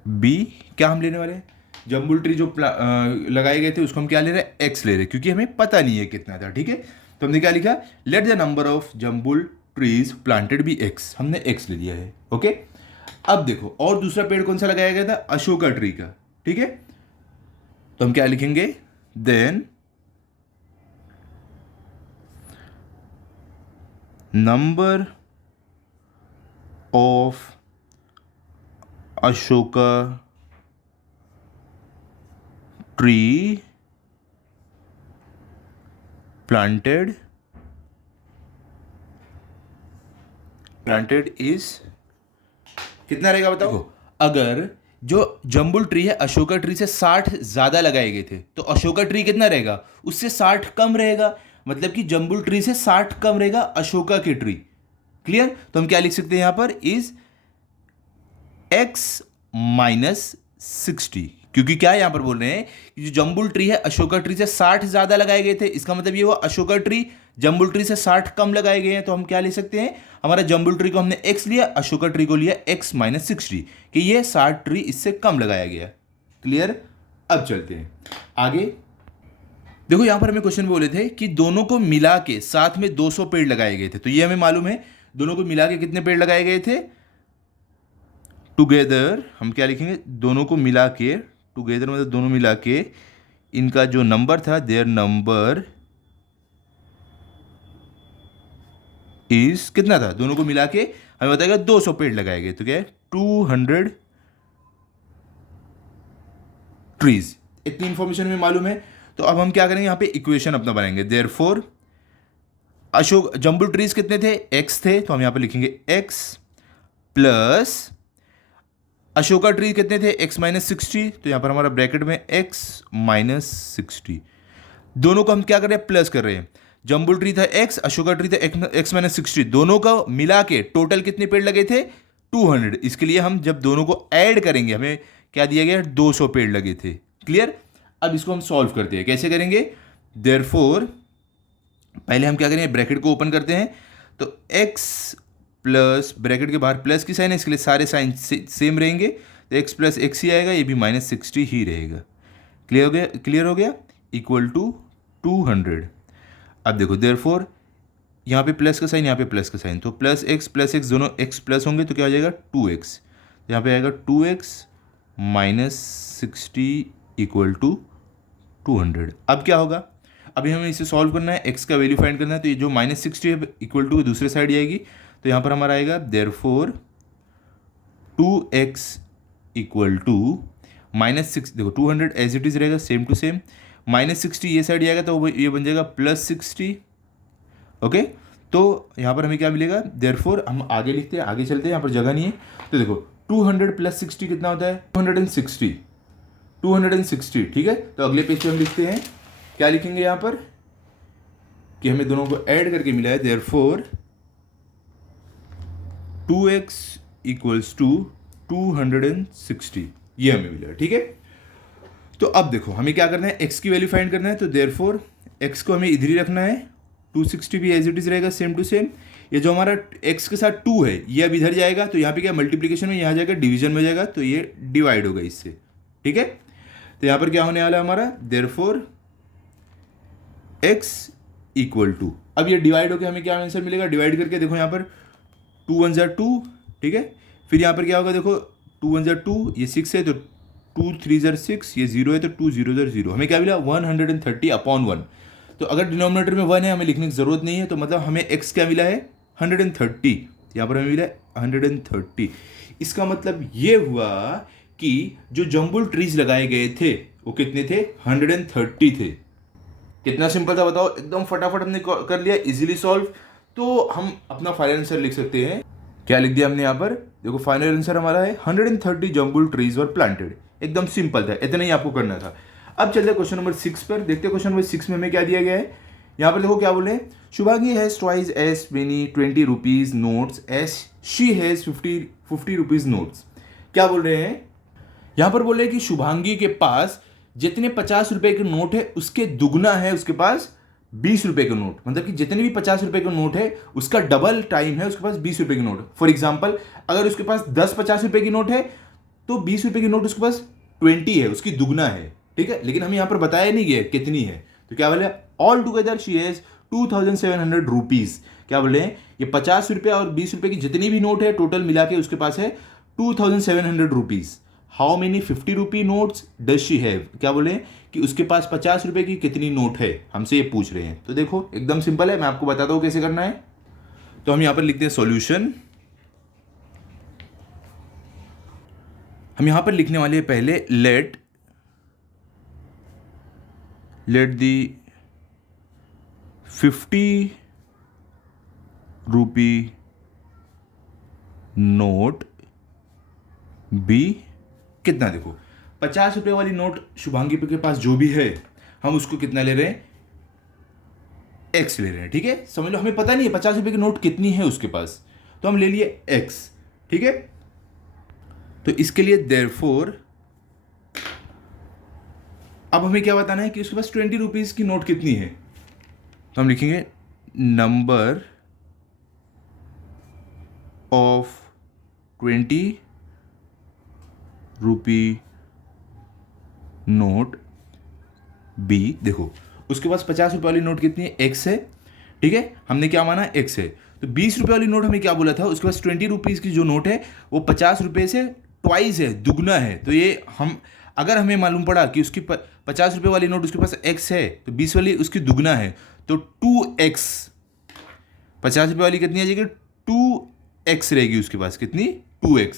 be, क्या हम लेने वाले हैं, जम्बुल ट्री जो लगाए गए थे उसको हम क्या ले रहे हैं, एक्स ले रहे हैं, क्योंकि हमें पता नहीं है कितना था। ठीक है, तो हमने क्या लिखा, let the number of jambul trees planted be X, हमने एक्स ले लिया है। ओके, अब देखो और दूसरा पेड़ कौन सा लगाया गया था, अशोका ट्री का। ठीक है, तो हम क्या लिखेंगे, then number of Ashoka tree planted is कितना रहेगा बताओ। अगर जो जम्बुल ट्री है अशोका ट्री से 60 ज्यादा लगाए गए थे, तो अशोका ट्री कितना रहेगा, उससे 60 कम रहेगा, मतलब कि जम्बुल ट्री से 60 कम रहेगा अशोका के ट्री। क्लियर? तो हम क्या लिख सकते हैं यहां पर, इज x माइनस 60, क्योंकि क्या यहां पर बोल रहे हैं कि जो जम्बुल ट्री है अशोका ट्री से 60 ज्यादा लगाए गए थे, इसका मतलब ये हुआ अशोका ट्री जम्बुल ट्री से 60 कम लगाए गए हैं। तो हम क्या ले सकते हैं, हमारा जम्बुल ट्री को हमने x लिया, अशोका ट्री को लिया x माइनस 60, कि ये 60 ट्री इससे कम लगाया गया। क्लियर? अब चलते हैं आगे। देखो यहां पर हमें क्वेश्चन बोले थे कि दोनों को मिला के साथ में 200 पेड़ लगाए गए थे, तो ये हमें मालूम है दोनों को मिला के कितने पेड़ लगाए गए थे, टुगेदर हम क्या लिखेंगे, दोनों को मिला के, टुगेदर मतलब दोनों मिला के, इनका जो नंबर था, देयर नंबर इज कितना था, दोनों को मिला के हमें बताएगा 200 पेड़ लगाए गए, तो क्या है 200 ट्रीज। इतनी इंफॉर्मेशन हमें मालूम है। तो अब हम क्या करेंगे, यहाँ पे इक्वेशन अपना बनाएंगे, देयरफॉर जम्बुल ट्रीज कितने थे, एक्स थे, तो हम यहाँ पे लिखेंगे एक्स प्लस अशोका ट्री कितने थे, x माइनस 60, तो यहां पर हमारा ब्रैकेट में x माइनस 60, दोनों को हम क्या कर रहे हैं, प्लस कर रहे हैं। जम्बुल ट्री था x, अशोका ट्री था x माइनस 60, दोनों का मिला के टोटल कितने पेड़ लगे थे, 200। इसके लिए हम जब दोनों को ऐड करेंगे हमें क्या दिया गया, 200 पेड़ लगे थे। क्लियर? अब इसको हम सॉल्व करते हैं, कैसे करेंगे, देयरफॉर पहले हम क्या करेंगे, ब्रैकेट को ओपन करते हैं, तो x प्लस ब्रैकेट के बाहर प्लस की साइन है, इसके लिए सारे साइन सेम रहेंगे, तो x प्लस एक्स ही आएगा, ये भी माइनस 60 ही रहेगा। क्लियर हो गया, इक्वल टू 200। अब देखो देयरफॉर यहाँ पे प्लस का साइन, यहाँ पे प्लस का साइन, तो प्लस एक्स दोनों x प्लस होंगे तो क्या हो जाएगा 2x, यहाँ पे आएगा 2x माइनस 60 इक्वल टू 200। अब क्या होगा, अभी हमें इसे सॉल्व करना है, x का वैल्यू फाइंड करना है, तो ये जो माइनस 60 है इक्वल टू दूसरे साइड आएगी, तो यहाँ पर हमारा आएगा therefore 2x equal to minus 6, देखो 200 एज इट इज रहेगा सेम टू सेम, माइनस 60 ये साइड आएगा तो ये बन जाएगा प्लस 60। ओके, तो यहाँ पर हमें क्या मिलेगा, देयरफॉर हम आगे लिखते हैं, आगे चलते हैं, यहाँ पर जगह नहीं है, तो देखो 200 प्लस 60 कितना होता है, 260। ठीक है, तो अगले पेज पे हम लिखते हैं, क्या लिखेंगे यहाँ पर, कि हमें दोनों को ऐड करके मिला है, देयरफॉर 2x इक्वल्स टू 260, ये हमें मिला है। ठीक है, तो अब देखो हमें क्या करना है, x की वैल्यू फाइंड करना है, तो देयरफॉर x को हमें इधर ही रखना है, 260 भी एज इट इज रहेगा सेम टू सेम। ये जो हमारा x के साथ 2 है ये अब इधर जाएगा, तो यहाँ पे क्या मल्टीप्लीकेशन में, यहाँ जाएगा डिवीजन में जाएगा, तो ये डिवाइड होगा इससे। ठीक है, तो यहाँ पर क्या होने वाला है हमारा, देयरफॉर x इक्वल टू, अब ये डिवाइड होकर हमें क्या आंसर मिलेगा, डिवाइड करके देखो यहाँ पर 2 1 ज़ा 2, ठीक है, फिर यहाँ पर क्या होगा, देखो 2 1 ज़ा 2, ये 6 है तो 2 3 ज़ा 6, ये 0 है तो 2 0 ज़ा 0, हमें क्या मिला 130/1। तो अगर डिनोमिनेटर में 1 है हमें लिखने की जरूरत नहीं है, तो मतलब हमें x क्या मिला है 130, यहाँ पर हमें मिला है 130। इसका मतलब ये हुआ कि जो जंबुल ट्रीज लगाए गए थे वो कितने थे, 130 थे। कितना सिंपल था बताओ, एकदम फटाफट हमने कर लिया, इजीली सॉल्व। तो हम अपना फाइनल आंसर लिख सकते हैं, क्या लिख दिया हमने यहाँ पर, देखो फाइनल आंसर हमारा है 130 जंबुल ट्रीज वर प्लांटेड। एकदम सिंपल था, इतना ही आपको करना था। अब चलते हैं क्वेश्चन नंबर 6 पर, देखते हैं क्वेश्चन नंबर 6 में हमें क्या दिया गया है। यहाँ पर देखो क्या बोले, Shubhangi has twice S many 20 rupees notes S she has 50 rupees notes. क्या बोल रहे हैं, यहाँ पर बोल रहे हैं कि शुभांगी के पास जितने 50 रुपए के नोट है उसके दुगना है उसके पास 20 रुपए के नोट, मतलब कि जितने भी 50 रुपए के नोट है उसका डबल टाइम है उसके पास 20 रुपए के नोट। फॉर एग्जाम्पल अगर उसके पास 10 50 रुपए की नोट है तो 20 रुपए की नोट उसके पास 20 है, उसकी दुगना है। ठीक है, लेकिन हमें यहाँ पर बताया नहीं गया कितनी है, तो क्या बोले, all together she has 2700 rupees. क्या बोले, ये 50 रुपये और 20 रुपए की जितनी भी नोट है टोटल मिला के उसके पास है 2700 rupees. How many 50 rupee notes does she have, क्या बोले कि उसके पास 50 रुपए की कितनी नोट है, हमसे ये पूछ रहे हैं। तो देखो एकदम सिंपल है, मैं आपको बताता हूँ कैसे करना है। तो हम यहाँ पर लिखते हैं सॉल्यूशन, हम यहाँ पर लिखने वाले हैं पहले let the 50 rupee note be कितना, देखो 50 रुपए वाली नोट शुभांगी के पास जो भी है हम उसको कितना ले रहे हैं, एक्स ले रहे हैं। ठीक है, समझ लो हमें पता नहीं है 50 रुपए की नोट कितनी है उसके पास, तो हम ले लिए एक्स। ठीक है, तो इसके लिए देयरफॉर अब हमें क्या बताना है कि उसके पास 20 रुपीज की नोट कितनी है, तो हम लिखेंगे number of 20 rupee note be. देखो उसके पास 50 रुपये वाली नोट कितनी है, एक्स है। ठीक है, हमने क्या माना, एक्स है। तो 20 रुपये वाली नोट हमें क्या बोला था, उसके पास 20 रुपीज़ की जो नोट है वो 50 रुपये से ट्वाइस है, दुगना है। तो ये हम अगर हमें मालूम पड़ा कि उसकी 50 रुपये वाली नोट उसके पास एक्स है तो 20 वाली उसकी दुगना है, तो 2x, 50 रुपये वाली कितनी आ जाएगी, 2x रहेगी उसके पास, कितनी, 2x।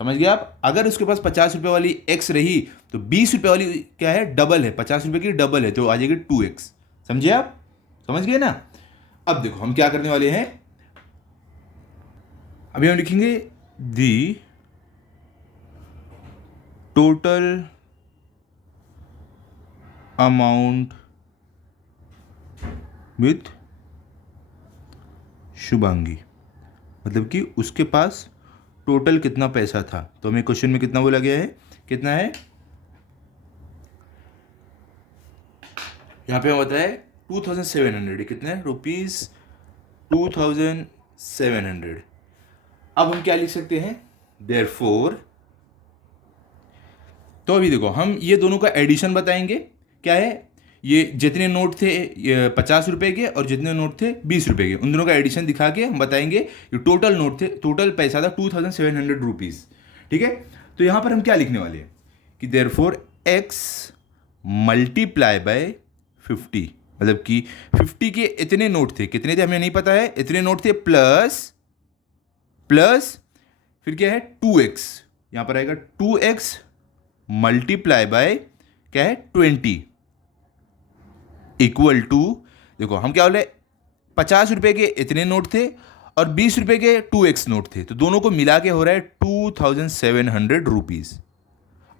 समझ गए आप, अगर उसके पास 50 रुपये वाली x रही तो 20 रुपये वाली क्या है, डबल है, 50 रुपये की डबल है, तो आ जाएगी 2x। समझे आप, समझ गए ना। अब देखो हम क्या करने वाले हैं, अभी हम लिखेंगे दी टोटल अमाउंट विथ शुभांगी, मतलब कि उसके पास टोटल कितना पैसा था। तो हमें क्वेश्चन में कितना बोला गया है, कितना है, यहाँ पे हम बताया 2700, कितने है रुपीज 2700। अब हम क्या लिख सकते हैं, देयरफॉर, तो अभी देखो हम ये दोनों का एडिशन बताएंगे। क्या है, ये जितने नोट थे 50 रुपए के और जितने नोट थे 20 रुपए के, उन दोनों का एडिशन दिखा के हम बताएंगे ये टोटल नोट थे, टोटल पैसा था 2700 रुपीज़। ठीक है, तो यहाँ पर हम क्या लिखने वाले हैं कि देयरफॉर x मल्टीप्लाई बाय 50, मतलब कि 50 के इतने नोट थे, कितने थे हमें नहीं पता है, इतने नोट थे, प्लस फिर क्या है 2x, यहाँ पर आएगा 2x मल्टीप्लाई बाय क्या है 20 इक्वल टू, देखो हम क्या बोले 50 रुपए के इतने नोट थे और 20 रुपए के 2x नोट थे, तो दोनों को मिला के हो रहा है 2700 रुपीज़।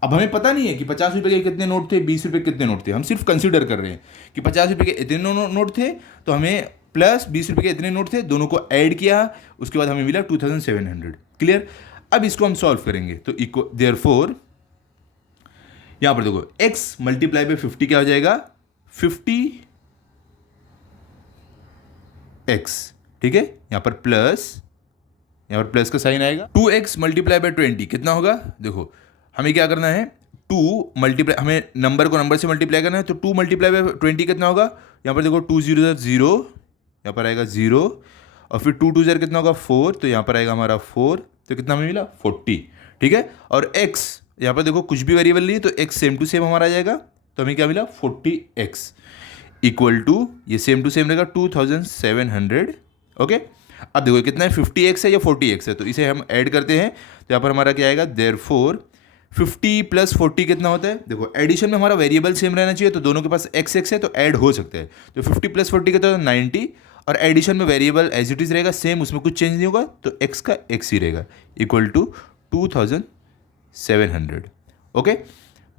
अब हमें पता नहीं है कि 50 रुपए के कितने नोट थे, 20 रुपए के कितने नोट थे, हम सिर्फ कंसिडर कर रहे हैं कि 50 रुपए के इतने नोट थे, तो हमें प्लस 20 रुपए के इतने नोट थे, दोनों को ऐड किया, उसके बाद हमें मिला 2700। क्लियर। अब इसको हम सॉल्व करेंगे तो इक्वल देयरफॉर यहां पर देखो x मल्टीप्लाई बाय 50 क्या हो जाएगा, 50x। ठीक है, यहां पर प्लस का साइन आएगा। 2x मल्टीप्लाई बाय 20 कितना होगा, देखो हमें क्या करना है, 2 मल्टीप्लाई, हमें नंबर को नंबर से मल्टीप्लाई करना है, तो 2 मल्टीप्लाई बाय 20 कितना होगा, यहां पर देखो 2 0 0, यहां पर आएगा 0, और फिर 2 2 कितना होगा 4, तो यहां पर आएगा हमारा 4, तो कितना हमें मिला 40। ठीक है, और x यहाँ पर देखो कुछ भी वेरिएबल नहीं है, तो x सेम टू सेम हमारा आ जाएगा, तो हमें क्या मिला 40x इक्वल टू, ये सेम टू सेम रहेगा 2700। ओके, अब देखो कितना है, 50x है या 40x है, तो इसे हम ऐड करते हैं, तो यहाँ पर हमारा क्या आएगा, देयरफॉर 50 + 40 कितना होता है, देखो एडिशन में हमारा वेरिएबल सेम रहना चाहिए, तो दोनों के पास x है तो ऐड हो सकता है, तो 50 + 40 कितना होता है 90, और एडिशन में वेरिएबल एज इट इज रहेगा सेम, उसमें कुछ चेंज नहीं होगा, तो x का x ही रहेगा इक्वल टू 2700। ओके,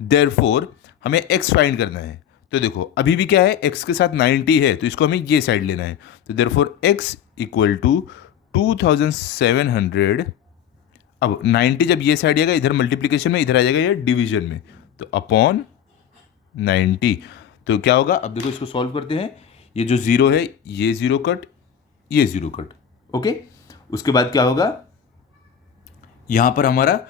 देयरफॉर हमें x फाइंड करना है, तो देखो अभी भी क्या है, x के साथ 90 है, तो इसको हमें ये साइड लेना है, तो देयरफॉर x इक्वल टू 2700। अब 90 जब ये साइड आएगा इधर मल्टीप्लिकेशन में, इधर आ जाएगा ये डिवीजन में, तो अपॉन 90, तो क्या होगा, अब देखो इसको सॉल्व करते हैं, ये जो 0 है ये 0 कट, ये 0 कट। ओके, उसके बाद क्या होगा, यहां पर हमारा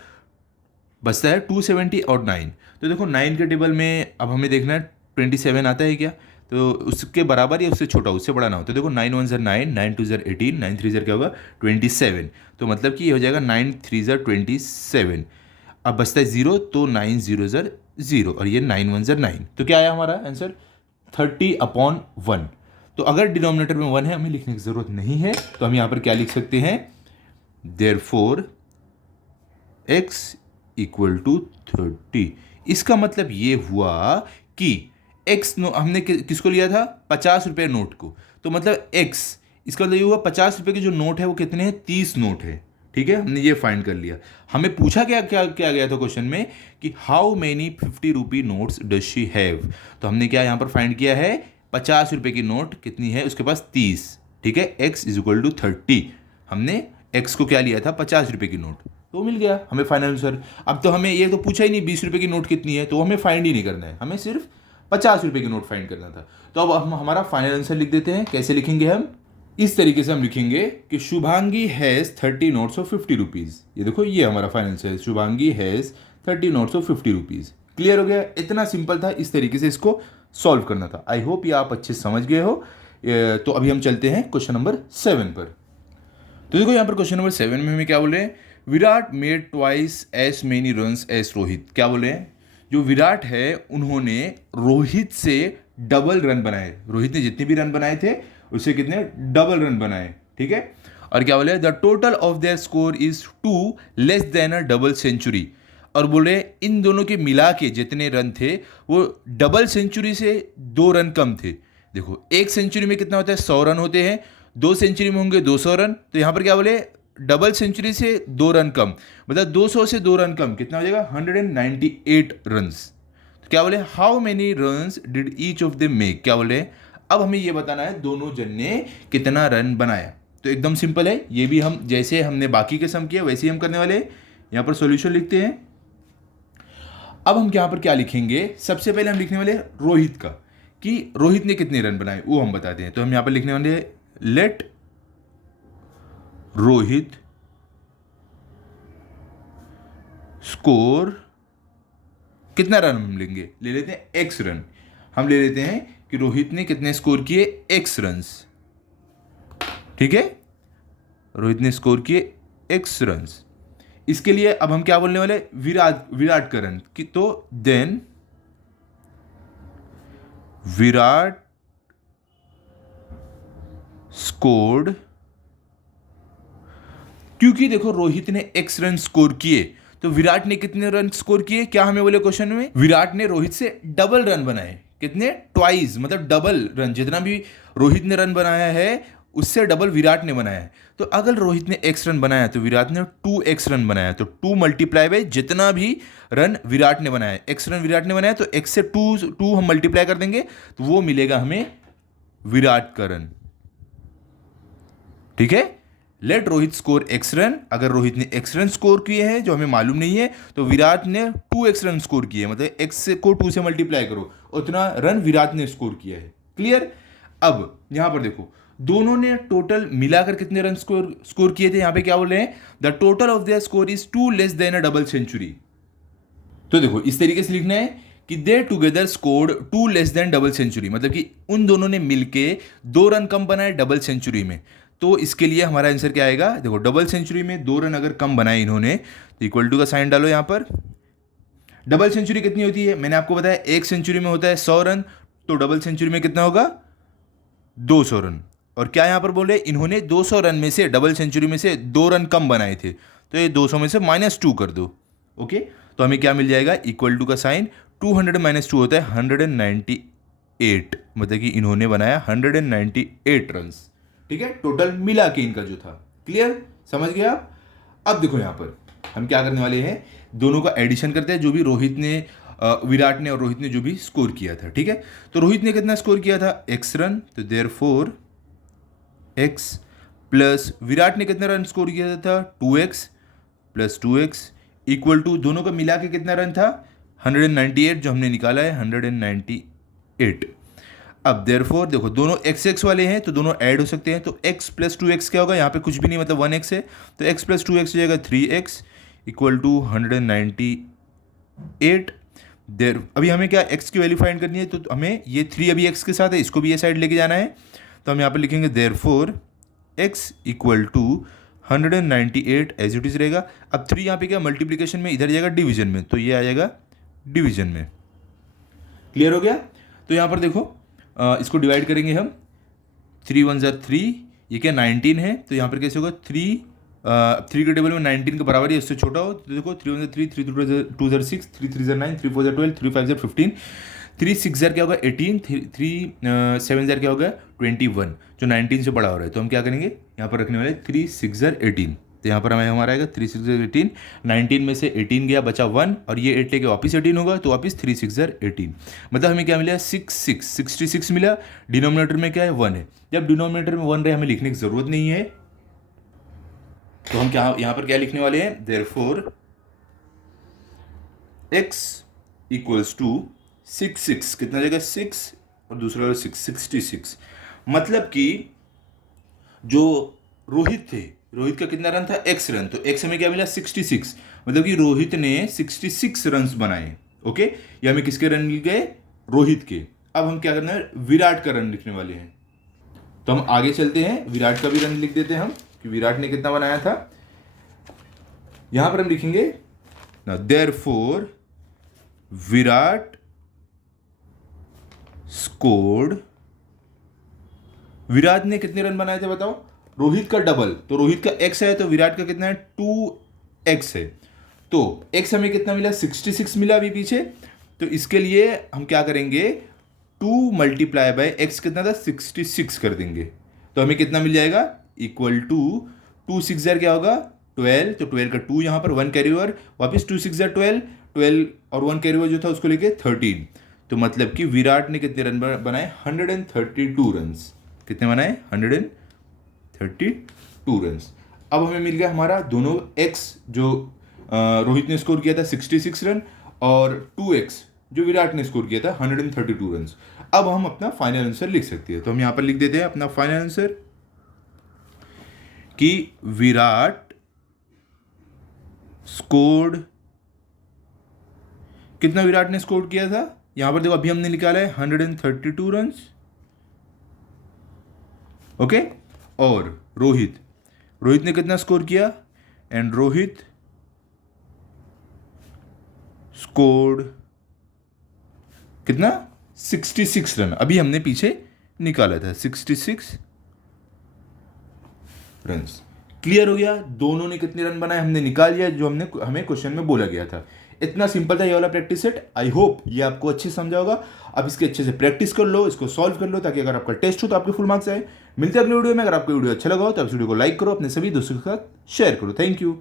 बचता है 270 और 9, तो देखो 9 के टेबल में अब हमें देखना है 27 आता है क्या, तो उसके बराबर या उससे छोटा, उससे बड़ा ना हो, तो देखो 9 1 9, 9 2 18, 9 3 क्या होगा 27, तो मतलब कि ये हो जाएगा 9 3 27। अब बचता है 0, तो 9 0 0, और ये 9 1 9, तो क्या आया हमारा आंसर 30/1। तो अगर डिनोमिनेटर में 1 है, हमें लिखने की जरूरत नहीं है, तो हम यहाँ पर क्या लिख सकते हैं, देयरफॉर x इक्वल टू 30। इसका मतलब ये हुआ कि x हमने किसको लिया था, 50 रुपये नोट को, तो मतलब x, इसका मतलब ये हुआ 50 रुपये के जो नोट है वो कितने हैं, 30 नोट है। ठीक है, हमने ये फाइंड कर लिया। हमें पूछा क्या क्या क्या गया था क्वेश्चन में कि how many 50 rupee notes does she have, तो हमने क्या यहाँ पर फाइंड किया है, 50 रुपये की नोट कितनी है उसके पास, 30। ठीक है, x इक्वल टू 30, हमने x को क्या लिया था, 50 रुपये की नोट, तो मिल गया हमें फाइनल आंसर। अब तो हमें ये तो पूछा ही नहीं 20 रुपये की नोट कितनी है, तो हमें फाइंड ही नहीं करना है, हमें सिर्फ 50 रुपये की नोट फाइंड करना था। तो अब हम हमारा फाइनल आंसर लिख देते हैं। कैसे लिखेंगे हम, इस तरीके से हम लिखेंगे कि Shubhangi has 30 notes of 50 rupees. ये देखो ये हमारा फाइनल आंसर है, Shubhangi has 30 notes of 50 rupees. Clear हो गया, इतना सिंपल था, इस तरीके से इसको सॉल्व करना था। आई होप ये आप अच्छे समझ गए हो। तो अभी हम चलते हैं क्वेश्चन नंबर 7 पर। तो देखो यहाँ पर क्वेश्चन नंबर 7 में हमें क्या बोल रहे हैं, Virat made twice as many runs as Rohit. क्या बोले हैं, जो विराट है उन्होंने रोहित से डबल रन बनाए, रोहित ने जितने भी रन बनाए थे उससे कितने डबल रन बनाए। ठीक है, और क्या बोले, the total of their score is 2 less than a double century, और बोले इन दोनों के मिला के जितने रन थे वो डबल सेंचुरी से 2 रन कम थे। देखो एक सेंचुरी में कितना होता है, 100 रन होते हैं, 2 सेंचुरी में होंगे 200 रन, तो यहाँ पर क्या बोले डबल सेंचुरी से 2 रन कम, मतलब 200 से 2 रन कम कितना हो जाएगा 198 रन्स। तो क्या बोले, how many runs did each of them make. क्या बोले, अब हमें ये बताना है दोनों जन ने कितना रन बनाया। तो एकदम सिंपल है, ये भी हम जैसे हमने बाकी के सम किया वैसे ही हम करने वाले हैं। यहाँ पर सॉल्यूशन लिखते हैं। अब हम यहाँ पर क्या लिखेंगे, सबसे पहले हम लिखने वाले रोहित का, कि रोहित ने कितने रन बनाए वो हम बताते हैं। तो हम यहाँ पर लिखने वाले लेट रोहित स्कोर, कितना रन हम लेंगे, ले लेते हैं x रन। हम ले लेते हैं कि रोहित ने कितने स्कोर किए, x रन्स। ठीक है, रोहित ने स्कोर किए x रन्स। इसके लिए अब हम क्या बोलने वाले, विराट का रन, कि तो देन विराट स्कोर्ड, क्योंकि देखो रोहित ने x रन स्कोर किए तो विराट ने कितने रन स्कोर किए, क्या हमें बोले क्वेश्चन में, विराट ने रोहित से डबल रन बनाए। कितने, ट्वाइस, मतलब डबल रन, जितना भी रोहित ने रन बनाया है उससे डबल विराट ने बनाया है। तो अगर रोहित ने x रन बनाया तो विराट ने 2x रन बनाया, तो 2 मल्टीप्लाई बाय जितना भी रन विराट ने बनाया, x रन विराट ने बनाया तो x से 2 हम मल्टीप्लाई कर देंगे तो वो मिलेगा हमें विराट का रन। ठीक है, let Rohit score x run. अगर रोहित ने x रन स्कोर किए हैं जो हमें मालूम नहीं है, तो विराट ने 2x रन स्कोर किए, मतलब x से को 2 से मल्टीप्लाई करो, उतना रन विराट ने स्कोर किया है। क्लियर। अब यहां पर देखो दोनों ने टोटल मिलाकर कितने रन स्कोर किए थे। यहां पे क्या बोल रहे हैं, the total of their score is 2 less than a double century. तो देखो इस तरीके से लिखना है कि they together scored 2 less than double century, मतलब कि उन दोनों ने मिलके 2 रन कम बनाए डबल सेंचुरी में। तो इसके लिए हमारा आंसर क्या आएगा, देखो डबल सेंचुरी में 2 रन अगर कम बनाए इन्होंने तो इक्वल टू का साइन डालो यहां पर। डबल सेंचुरी कितनी होती है, मैंने आपको बताया एक सेंचुरी में होता है 100 रन, तो डबल सेंचुरी में कितना होगा 200 रन। और क्या यहां पर बोले, इन्होंने 200 रन में से डबल सेंचुरी में से 2 रन कम बनाए थे, तो ये 200 में से -2 कर दो। ओके, तो हमें क्या मिल जाएगा, इक्वल टू का साइन 200 - 2 होता है 198, मतलब कि इन्होंने बनाया 198 रन। ठीक है, टोटल मिला के इनका जो था। क्लियर, समझ गए आप। अब देखो यहां पर हम क्या करने वाले हैं, दोनों का एडिशन करते हैं, जो भी रोहित ने विराट ने और रोहित ने जो भी स्कोर किया था। ठीक है, तो रोहित ने कितना स्कोर किया था x रन, तो देयरफॉर x प्लस विराट ने कितना रन स्कोर किया था 2x plus 2x equal to दोनों का मिला के कितना रन था 198, जो हमने निकाला है 198। अब देयरफॉर देखो दोनों x वाले हैं तो दोनों ऐड हो सकते हैं, तो x प्लस 2x क्या होगा, यहाँ पे कुछ भी नहीं मतलब 1x है, तो x प्लस 2x हो जाएगा 3x इक्वल टू 198। देर अभी हमें क्या x की वैल्यू फाइंड करनी है, तो हमें ये 3 अभी x के साथ है, इसको भी ये साइड लेके जाना है, तो हम यहाँ पर लिखेंगे therefore x equal to 198 as it is रहेगा। अब 3 यहाँ पे क्या मल्टीप्लीकेशन में, इधर जाएगा डिवीजन में, तो ये आ जाएगा डिवीजन में। क्लियर हो गया। तो यहाँ पर देखो इसको डिवाइड करेंगे हम, 3 1 ज़ा 3, ये क्या 19 है, तो यहाँ पर कैसे होगा 3 के टेबल में 19 के बराबर है, इससे छोटा हो तो देखो 3 1 ज़ा 3, 3 2 ज़ा 6, 3 3 ज़ा 9, 3 4 ज़ा 12, 3 5 ज़ा 15, 3 6 ज़ा क्या होगा 18, 3 7 ज़ा क्या होगा 21, जो 19 से बड़ा हो रहा है, तो हम क्या करेंगे यहाँ पर रखने वाले 3 6 ज़ा 18, तो यहाँ पर हमें हमारा आएगा 3 6 ज़ा 18, 19 में से 18 गया बचा 1, और ये 8 लेके वापस 18 होगा, तो वापस 3 6 ज़ा 18, मतलब हमें क्या मिला 66 मिला। डिनोमिनेटर में क्या है 1 है, जब डिनोमिनेटर में 1 रहे हमें लिखने की जरूरत नहीं है, तो हम क्या यहाँ पर क्या लिखने वाले हैं, देयरफॉर x इक्वल्स टू 6 कितना जाएगा 6 और दूसरा वाला 66, मतलब कि जो रोहित थे, रोहित का कितना रन था x रन, तो x हमें क्या मिला 66, मतलब कि रोहित ने 66 रन बनाए। ओके, ये हमें किसके रन मिल गए, रोहित के। अब हम क्या करना है, विराट का रन लिखने वाले हैं, तो हम आगे चलते हैं, विराट का भी रन लिख देते हैं हम कि विराट ने कितना बनाया था। यहां पर हम लिखेंगे ना देयरफॉर विराट स्कोर्ड, विराट ने कितने रन बनाए थे बताओ, रोहित का डबल, तो रोहित का x है तो विराट का कितना है 2x है, तो x हमें कितना मिला 66 मिला अभी पीछे, तो इसके लिए हम क्या करेंगे 2 मल्टीप्लाई बाय x कितना था 66 कर देंगे, तो हमें कितना मिल जाएगा इक्वल टू 2 6 ज़ा क्या होगा 12, तो 12 का 2 यहाँ पर 1 कैरी ओवर, वापिस 2 6 ज़ा 12, 12 और 1 कैरी ओवर जो था उसको लेके 13, तो मतलब कि विराट ने कितने रन बनाए 132 रन, कितने बनाए 132 रन। अब हमें मिल गया हमारा दोनों x जो रोहित ने स्कोर किया था 66 रन और 2x जो विराट ने स्कोर किया था 132 रन। अब हम अपना फाइनल आंसर लिख सकते हैं, तो हम यहाँ पर लिख देते हैं अपना फाइनल आंसर कि विराट स्कोर्ड, कितना विराट ने स्कोर किया था, यहां पर देखो अभी हमने निकाला है 132 रन। ओके, और रोहित ने कितना स्कोर किया, एंड रोहित स्कोर्ड कितना 66 रन, अभी हमने पीछे निकाला था 66 रन। क्लियर हो गया, दोनों ने कितने रन बनाए हमने निकाल लिया, जो हमें क्वेश्चन में बोला गया था। इतना सिंपल था ये वाला प्रैक्टिस सेट। आई होप ये आपको अच्छे से समझा होगा। आप इसके अच्छे से प्रैक्टिस कर लो, इसको सॉल्व कर लो, ताकि अगर आपका टेस्ट हो तो आपके फुल मार्क्स आए। मिलते हैं अगले वीडियो में। अगर आपको वीडियो अच्छा लगा हो तो आप वीडियो को लाइक करो, अपने सभी दोस्तों के साथ शेयर करो। Thank you.